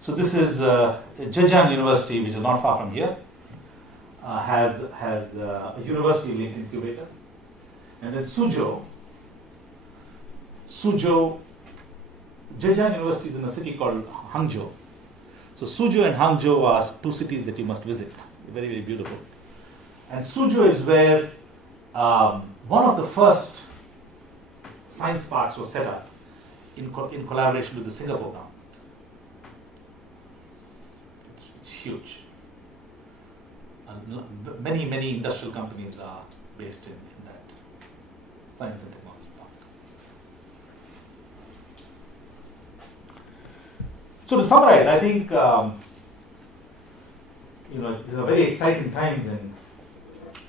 So this is Zhejiang University, which is not far from here, has a university-linked incubator, and then Suzhou, Zhejiang University is in a city called Hangzhou. So Suzhou and Hangzhou are two cities that you must visit. Very, very beautiful. And Suzhou is where one of the first science parks was set up in collaboration with the Singapore government. It's huge. And many industrial companies are based in that science and technology park. So to summarize, I think these are very exciting times in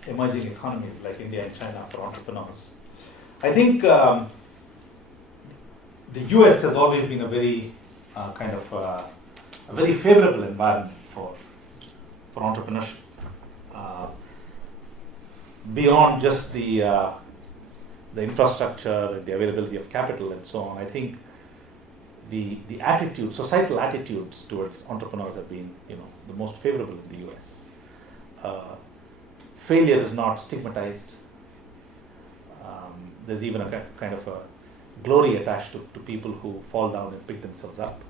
emerging economies like India and China for entrepreneurs. I think the US has always been a very a very favorable environment for entrepreneurship. Beyond just the infrastructure, the availability of capital, and so on, I think the societal attitudes towards entrepreneurs have been, the most favorable in the US. Failure is not stigmatized. There's even a kind of a glory attached to people who fall down and pick themselves up,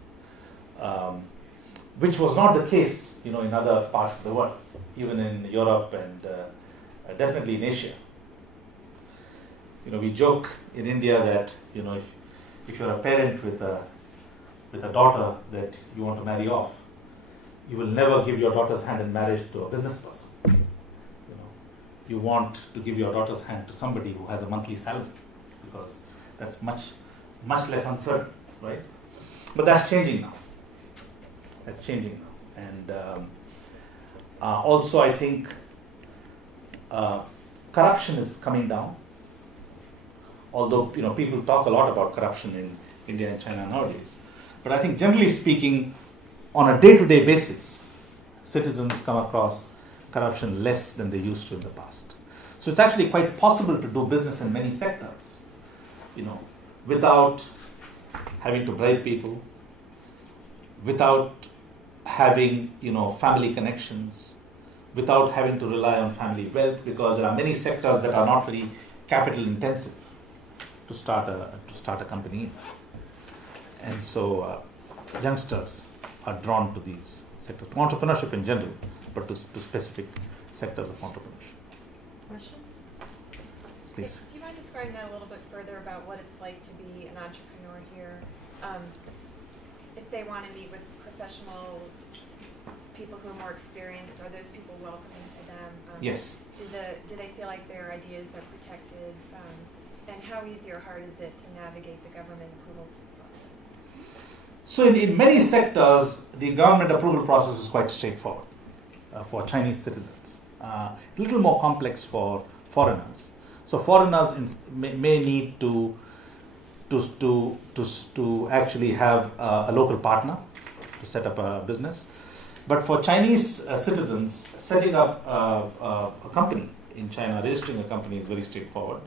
which was not the case, in other parts of the world, even in Europe and definitely in Asia. We joke in India that, if you're a parent with a daughter that you want to marry off, you will never give your daughter's hand in marriage to a business person. You want to give your daughter's hand to somebody who has a monthly salary, because that's much less uncertain, right? But that's changing now. And also I think corruption is coming down. Although people talk a lot about corruption in India and China nowadays, but I think generally speaking, on a day-to-day basis, citizens come across corruption less than they used to in the past. So it's actually quite possible to do business in many sectors, without having to bribe people, without having, family connections, without having to rely on family wealth, because there are many sectors that are not very capital intensive to start a company in. And so youngsters are drawn to these sectors, to entrepreneurship in general, but to specific sectors of entrepreneurship. Questions? Please. Do you mind describing that a little bit further about what it's like to be an entrepreneur here? If they want to meet with professional people who are more experienced, are those people welcoming to them? Yes. Do they feel like their ideas are protected? And how easy or hard is it to navigate the government approval process? So in many sectors, the government approval process is quite straightforward for Chinese citizens. A little more complex for foreigners. So foreigners may need to actually have a local partner to set up a business. But for Chinese citizens, setting up a company in China, registering a company is very straightforward.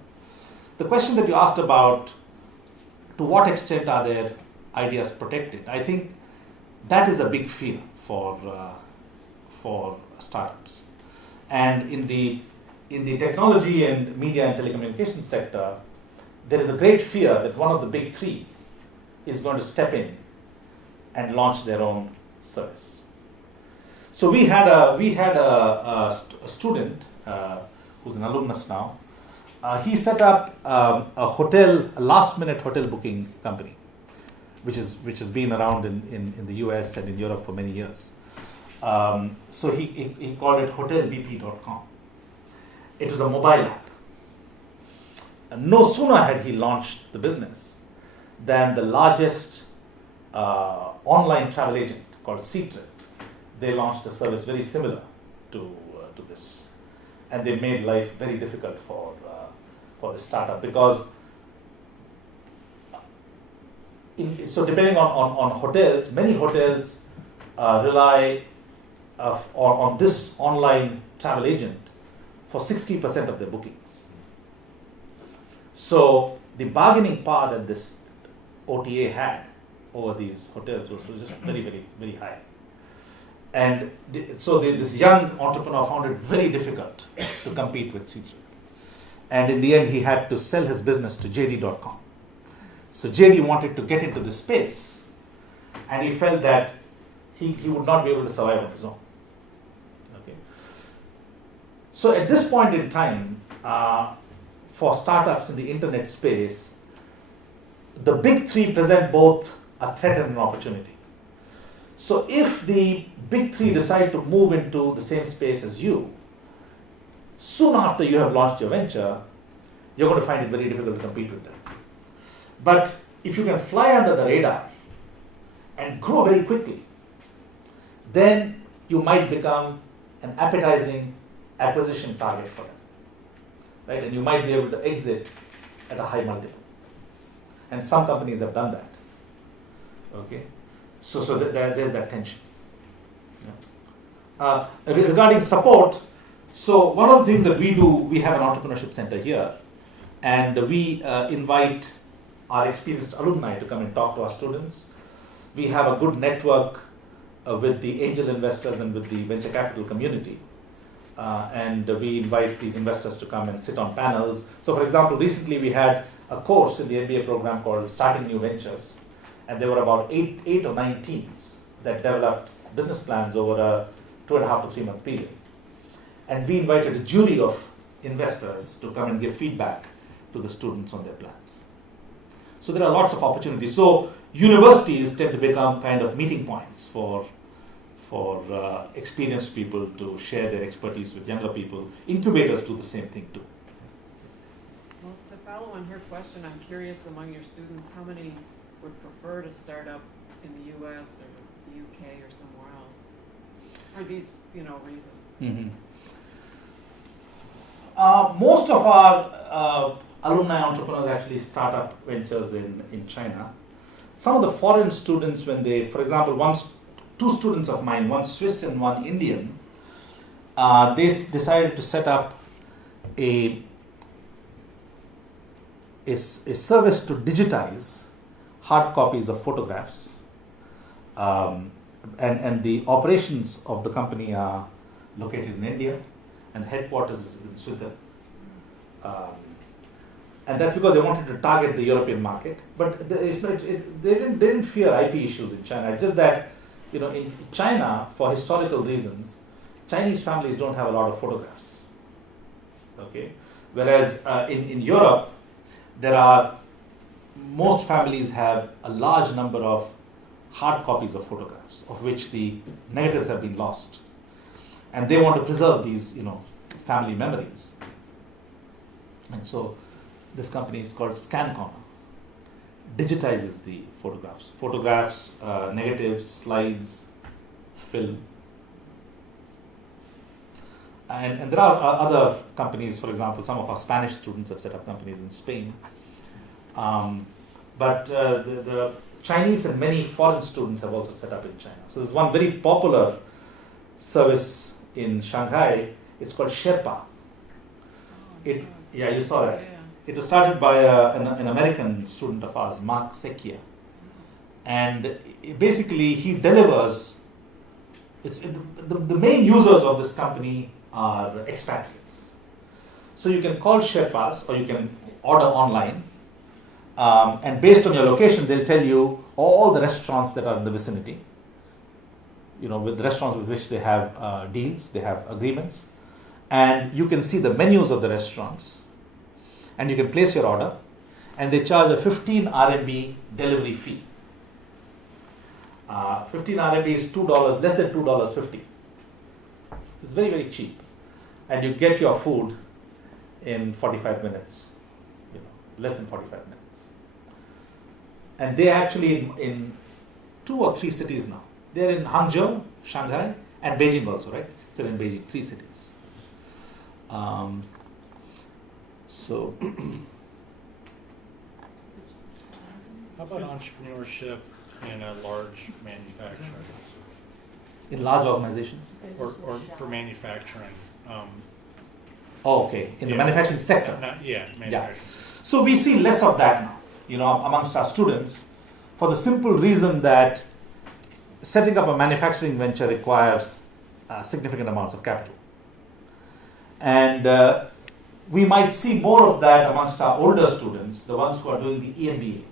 The question that you asked about, to what extent are their ideas protected? I think that is a big fear for startups. And in the technology and media and telecommunications sector, there is a great fear that one of the big three is going to step in and launch their own service. So we had a student who's an alumnus now. He set up a last-minute hotel booking company, which has been around in the US and in Europe for many years. So he called it hotelbp.com. It was a mobile app. No sooner had he launched the business than the largest online travel agent called C-Trip, they launched a service very similar to this. And they made life very difficult for the startup because so depending on hotels, many hotels rely on this online travel agent for 60% of their bookings. So the bargaining power that this OTA had over these hotels was just very, very, very high. And this young entrepreneur found it very difficult to compete with CG. And in the end, he had to sell his business to JD.com. So JD wanted to get into this space, and he felt that he would not be able to survive on his own. Okay. So at this point in time, for startups in the internet space, the big three present both a threat and an opportunity. So if the big three decide to move into the same space as you, soon after you have launched your venture, you're going to find it very difficult to compete with them. But if you can fly under the radar and grow very quickly, then you might become an appetizing acquisition target for them, right? And you might be able to exit at a high multiple. And some companies have done that. Okay, so there's that tension. Yeah. Regarding support, so one of the things that we do, we have an entrepreneurship center here, and we invite our experienced alumni to come and talk to our students. We have a good network with the angel investors and with the venture capital community. And we invite these investors to come and sit on panels. So for example, recently we had a course in the MBA program called Starting New Ventures. And there were about eight or nine teams that developed business plans over a 2.5 to 3 month period. And we invited a jury of investors to come and give feedback to the students on their plans. So there are lots of opportunities. So universities tend to become kind of meeting points for experienced people to share their expertise with younger people. Incubators do the same thing too. Well, to follow on her question, I'm curious among your students, how many would prefer to start up in the U.S. or the U.K. or somewhere else for these, reasons? Mm-hmm. Most of our alumni entrepreneurs actually start up ventures in China. Some of the foreign students, when they, for example, two students of mine, one Swiss and one Indian, they decided to set up a service to digitize hard copies of photographs. And the operations of the company are located in India, and the headquarters is in Switzerland. And that's because they wanted to target the European market. But they didn't fear IP issues in China. It's just that, in China, for historical reasons, Chinese families don't have a lot of photographs. Okay, whereas in Europe, most families have a large number of hard copies of photographs, of which the negatives have been lost, and they want to preserve these, family memories. And so this company is called Scan Corner, digitizes the photographs, negatives, slides, film. And there are other companies, for example, some of our Spanish students have set up companies in Spain. But the Chinese and many foreign students have also set up in China. So there's one very popular service in Shanghai. It's called Sherpa. Yeah, you saw that. It was started by an American student of ours, Mark Sekia. And basically he delivers, the main users of this company are expatriates. So you can call Sherpas or you can order online. And based on your location, they'll tell you all the restaurants that are in the vicinity. With restaurants with which they have deals, they have agreements. And you can see the menus of the restaurants. And you can place your order. And they charge a 15 RMB delivery fee. 15 RMB is $2, less than $2.50. It's very, very cheap. And you get your food in 45 minutes. Less than 45 minutes. And they're actually in 2 or 3 cities now. They're in Hangzhou, Shanghai, and Beijing also, right? So they're in Beijing, 3 cities. So, how about entrepreneurship in a large manufacturing, in large organizations. or for manufacturing? Okay, in the manufacturing sector. Manufacturing. So we see less of that now, amongst our students, for the simple reason that setting up a manufacturing venture requires significant amounts of capital. And we might see more of that amongst our older students, the ones who are doing the EMBA.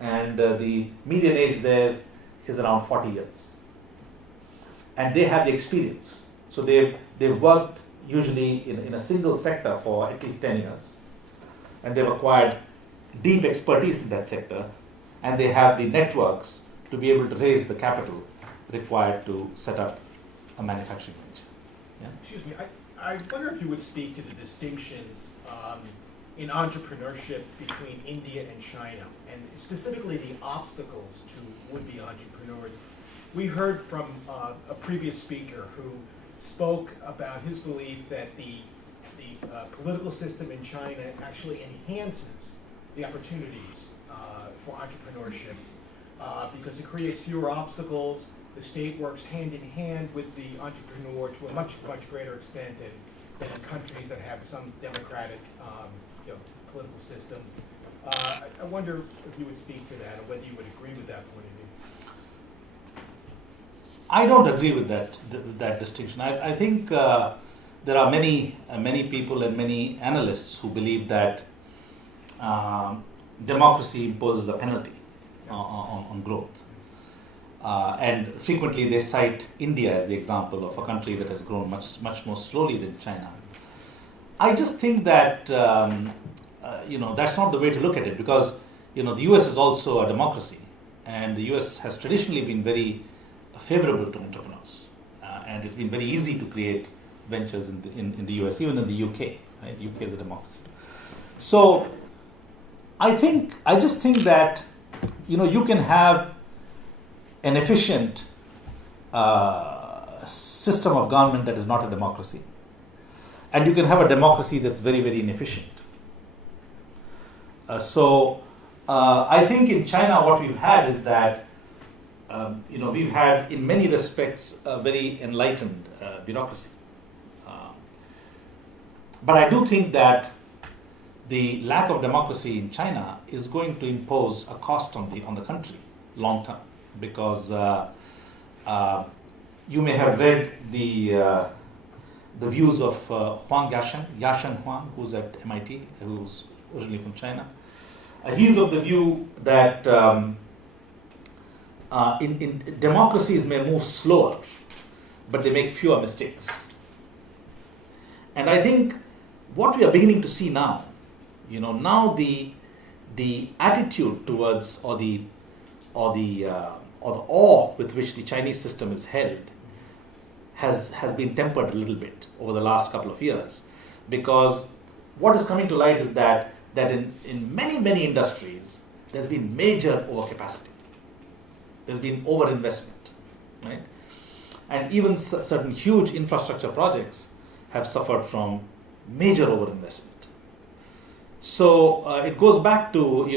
And the median age there is around 40 years. And they have the experience. So they've worked usually in a single sector for at least 10 years. And they've acquired deep expertise in that sector. And they have the networks to be able to raise the capital required to set up a manufacturing venture. Yeah? Excuse me, I wonder if you would speak to the distinctions in entrepreneurship between India and China, and specifically the obstacles to would-be entrepreneurs. We heard from a previous speaker who spoke about his belief that the political system in China actually enhances the opportunities for entrepreneurship because it creates fewer obstacles. The state works hand in hand with the entrepreneur to a much greater extent than in countries that have some democratic political systems. I wonder if you would speak to that, or whether you would agree with that point of view. I don't agree with that distinction. I think there are many people and many analysts who believe that democracy imposes a penalty on growth. And frequently they cite India as the example of a country that has grown much more slowly than China. I just think that that's not the way to look at it, because the US is also a democracy, and the US has traditionally been very favorable to entrepreneurs, and it's been very easy to create ventures in the US, even in the UK. Right? UK is a democracy. So I just think that you can have an efficient system of government that is not a democracy, and you can have a democracy that's very, very inefficient. So I think in China what we've had is that we've had in many respects a very enlightened bureaucracy. But I do think that the lack of democracy in China is going to impose a cost on the country long term, because you may have read the views of Huang Yashan Huang, who's at MIT, who's originally from China. He's of the view that in democracies may move slower, but they make fewer mistakes. And I think what we are beginning to see now, now the attitude towards or the awe with which the Chinese system is held has been tempered a little bit over the last couple of years, because what is coming to light is that that in many industries, there's been major overcapacity. There's been overinvestment, right? And even certain huge infrastructure projects have suffered from major overinvestment. So it goes back to,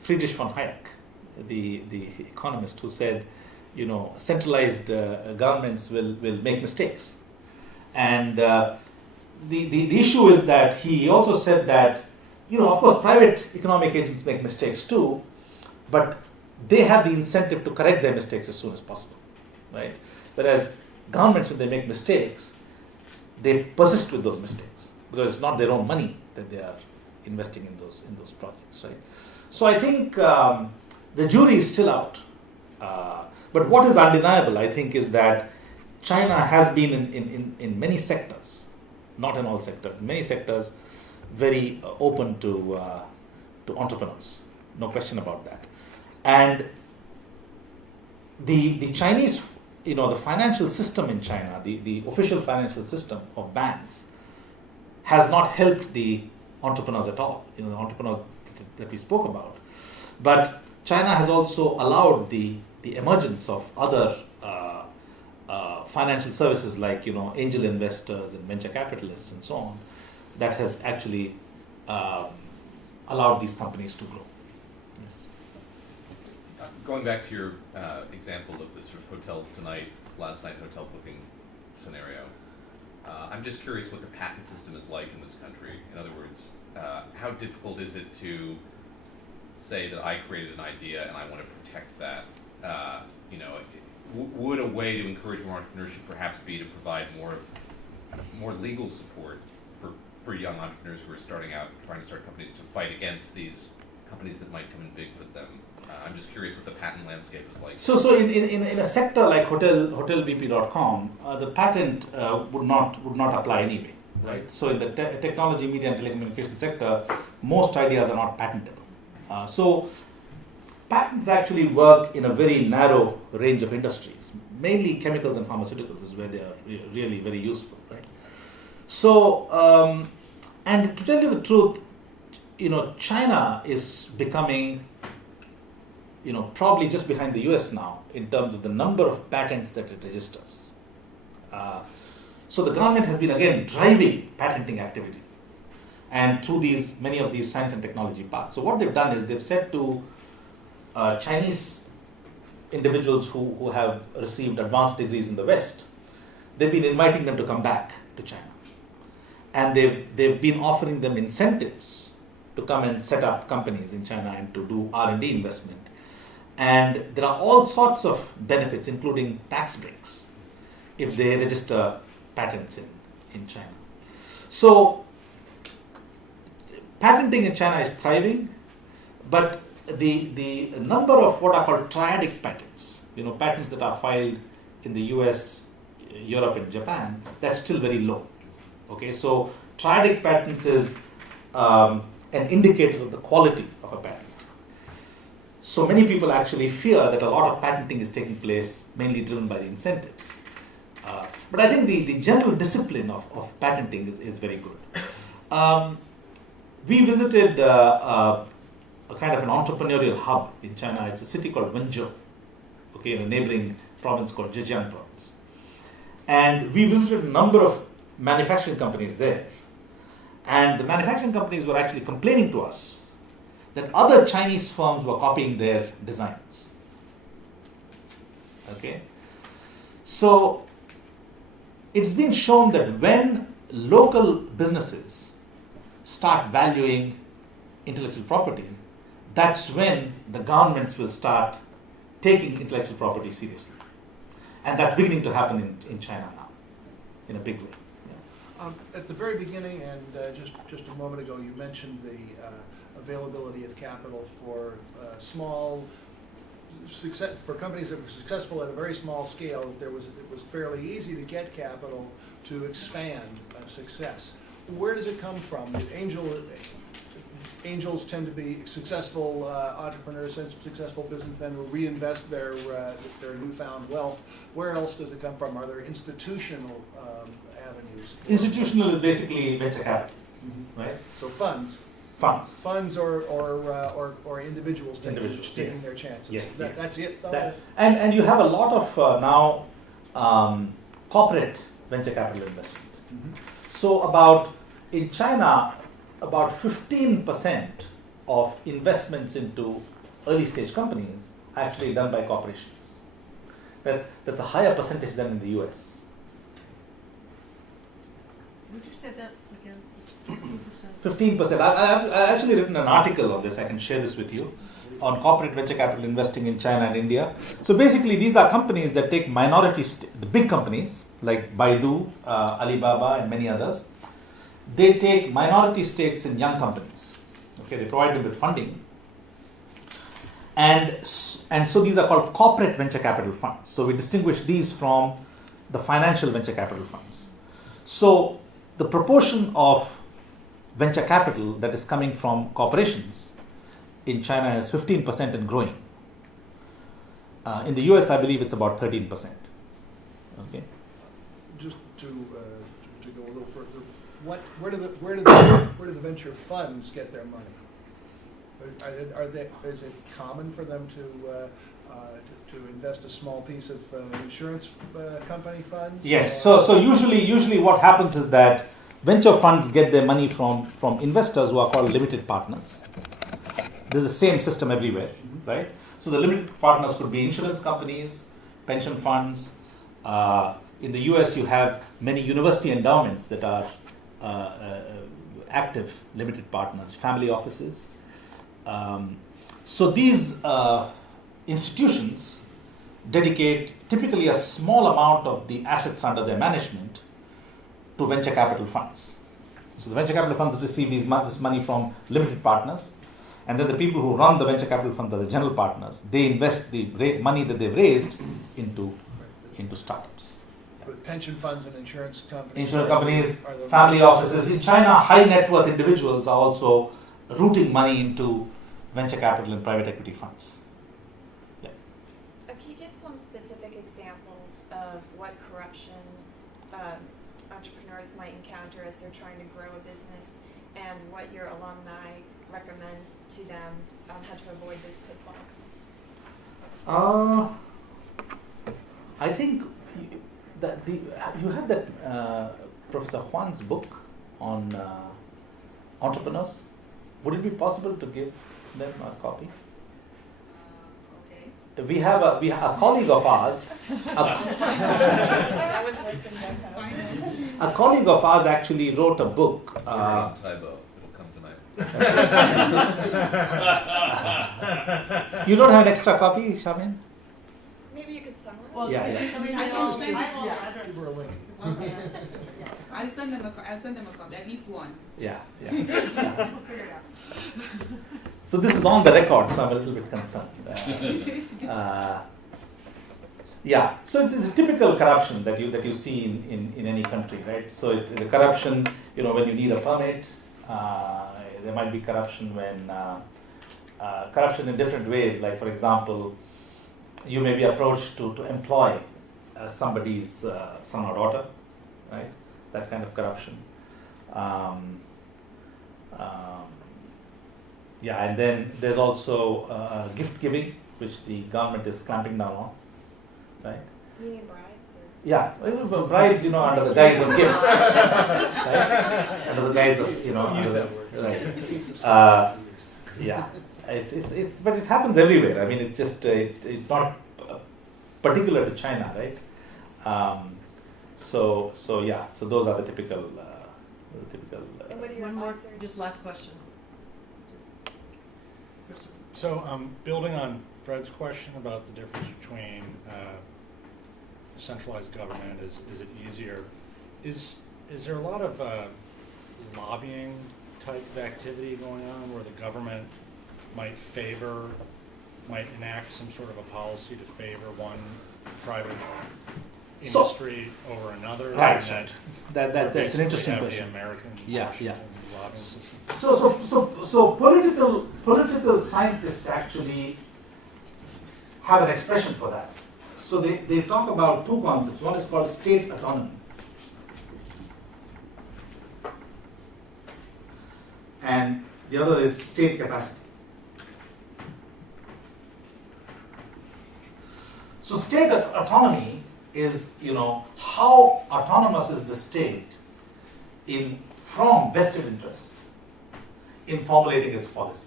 Friedrich von Hayek, the economist who said, centralized governments will make mistakes. And the issue is that he also said that, of course, private economic agents make mistakes too, but they have the incentive to correct their mistakes as soon as possible, right? Whereas governments, when they make mistakes, they persist with those mistakes because it's not their own money that they are investing in those projects, right? So I think the jury is still out. But what is undeniable, I think, is that China has been in many sectors, not in all sectors, in many sectors, very open to entrepreneurs. No question about that. And the Chinese, the financial system in China, the official financial system of banks, has not helped the entrepreneurs at all. The entrepreneurs that we spoke about. But China has also allowed the emergence of other financial services like angel investors and venture capitalists and so on, that has actually allowed these companies to grow. Yes. Going back to your example of the sort of hotels tonight, last night hotel booking scenario, I'm just curious what the patent system is like in this country. In other words, how difficult is it to say that I created an idea and I want to protect that? Would a way to encourage more entrepreneurship perhaps be to provide more legal support for young entrepreneurs who are starting out, trying to start companies, to fight against these companies that might come in big for them? I'm just curious what the patent landscape is like. So in a sector like hotelbp.com, the patent would not apply anyway, right? So in the technology, media, and telecommunications sector, most ideas are not patentable. So patents actually work in a very narrow range of industries. Mainly chemicals and pharmaceuticals is where they are really very useful, right? So, and to tell you the truth, China is becoming, probably just behind the US now in terms of the number of patents that it registers. So the government has been again driving patenting activity, and through many of these science and technology parks. So what they've done is they've said to Chinese individuals who have received advanced degrees in the West, they've been inviting them to come back to China. And they've been offering them incentives to come and set up companies in China and to do R&D investment. And there are all sorts of benefits, including tax breaks, if they register patents in China. So patenting in China is thriving, but the number of what are called triadic patents, patents that are filed in the US, Europe, and Japan, that's still very low. Okay, so triadic patents is an indicator of the quality of a patent. So many people actually fear that a lot of patenting is taking place mainly driven by the incentives. But I think the general discipline of patenting is very good. We visited a kind of an entrepreneurial hub in China. It's a city called Wenzhou, in a neighboring province called Zhejiang province. And we visited a number of manufacturing companies there. And the manufacturing companies were actually complaining to us that other Chinese firms were copying their designs. Okay? So it's been shown that when local businesses start valuing intellectual property, that's when the governments will start taking intellectual property seriously. And that's beginning to happen in China now, in a big way. Yeah. At the very beginning, and just a moment ago, you mentioned the availability of capital for for companies that were successful at a very small scale. It was fairly easy to get capital to expand success. Where does it come from? Angels tend to be successful entrepreneurs and successful businessmen who reinvest their newfound wealth. Where else does it come from? Are there institutional avenues? Institutional is basically venture capital. right? So funds, Funds. or individuals Individuals, taking yes. their chances. Yes, yes. That's it. Though? And you have a lot of now corporate venture capital investment. So in China, about 15% of investments into early stage companies are actually done by corporations. That's a higher percentage than in the US. Would you say that again? 15%. I've actually written an article on this. I can share this with you on corporate venture capital investing in China and India. So basically, these are companies that take the big companies like Baidu, Alibaba, and many others. They take minority stakes in young companies. Okay, they provide them with funding. And so these are called corporate venture capital funds. So we distinguish these from the financial venture capital funds. So the proportion of venture capital that is coming from corporations in China is 15% and growing. In the US, I believe it's about 13%. Okay. Just to go a little further, where do the venture funds get their money? Is it common for them to invest a small piece of insurance company funds? Yes. So usually what happens is that venture funds get their money from investors who are called limited partners. There's the same system everywhere, right? So the limited partners could be insurance companies, pension funds. In the US, you have many university endowments that are active limited partners, family offices. So these institutions dedicate typically a small amount of the assets under their management to venture capital funds. So the venture capital funds receive this money from limited partners, and then the people who run the venture capital funds are the general partners. They invest the money that they've raised into startups. But pension funds and insurance companies. Insurance companies, are the family offices. In China, high net worth individuals are also routing money into venture capital and private equity funds. Yeah. Can you give some specific examples of what corruption entrepreneurs might encounter as they're trying to grow a business, and what your alumni recommend to them on how to avoid those pitfalls? I think that you had that Professor Juan's book on entrepreneurs. Would it be possible to give them a copy? Okay. We have a colleague of ours. A colleague of ours actually wrote a book. Tybo. It'll come tonight. You don't have an extra copy, Shamin? Maybe you could summarize. Well, Yeah. I can send Give her a link. Okay. I'll send them a copy, at least one. Yeah. Figure it out. So this is on the record, so I'm a little bit concerned. Yeah, so it's a typical corruption that you see in any country, right? So the corruption, when you need a permit, there might be corruption when corruption in different ways. Like for example, you may be approached to employ somebody's son or daughter, right? That kind of corruption. Yeah, and then there's also gift giving, which the government is clamping down on, right? Meaning bribes or? Yeah, bribes, under the guise of gifts, right? Under the guise of, under the, right? Yeah, it's but it happens everywhere. I mean, it's just it's not particular to China, right? So those are the typical. And what are your One more, advisors? just last question. So, building on Fred's question about the difference between centralized government, is it easier? Is there a lot of lobbying type of activity going on where the government might enact some sort of a policy to favor one private industry over another? Right. And That's an interesting have question. The American Yeah. Washington lobbying system. So political scientists actually have an expression for that. So they talk about two concepts. One is called state autonomy. and the other is state capacity. So state autonomy is, how autonomous is the state from vested interests in formulating its policies.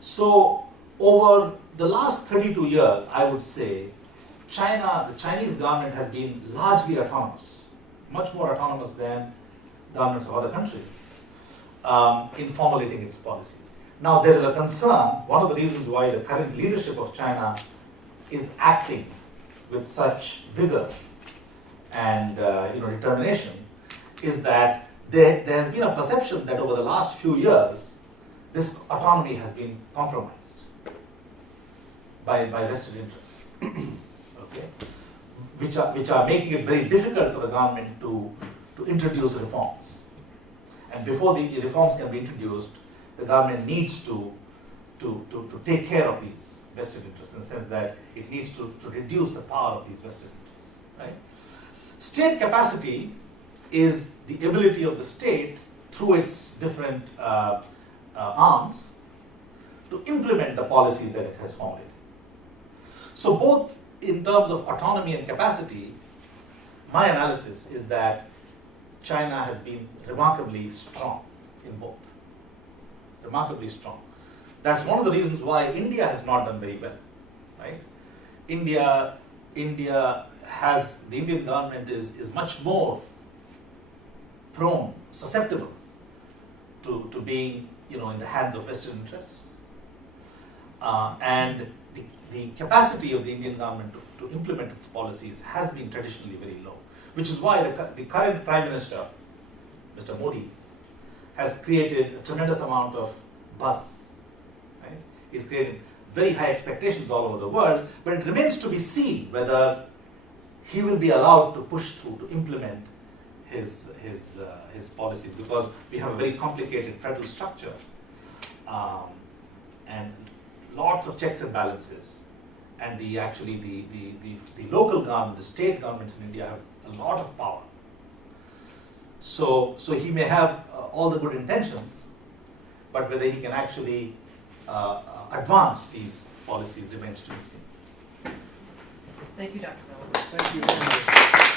So over the last 32 years, I would say, the Chinese government has been largely autonomous, much more autonomous than governments of other countries in formulating its policies. Now there is a concern, one of the reasons why the current leadership of China is acting with such vigor and determination, is that there has been a perception that over the last few years, this autonomy has been compromised by vested interests, okay, which are making it very difficult for the government to introduce reforms. And before the reforms can be introduced, the government needs to take care of these vested interests, in the sense that it needs to reduce the power of these vested interests. Right? State capacity is the ability of the state, through its different arms, to implement the policies that it has formulated. So both in terms of autonomy and capacity, my analysis is that China has been remarkably strong in both. Remarkably strong. That's one of the reasons why India has not done very well. Right? The Indian government is much more prone, susceptible to being in the hands of vested interests. And the capacity of the Indian government to implement its policies has been traditionally very low, which is why the current Prime Minister, Mr. Modi, has created a tremendous amount of buzz. Right? He's created very high expectations all over the world, but it remains to be seen whether he will be allowed to push through, to implement his policies, because we have a very complicated federal structure and lots of checks and balances, and the local government, the state governments in India have a lot of power. So he may have all the good intentions, but whether he can actually advance these policies remains to be seen. Thank you, Dr. Velamuri. Thank you very much.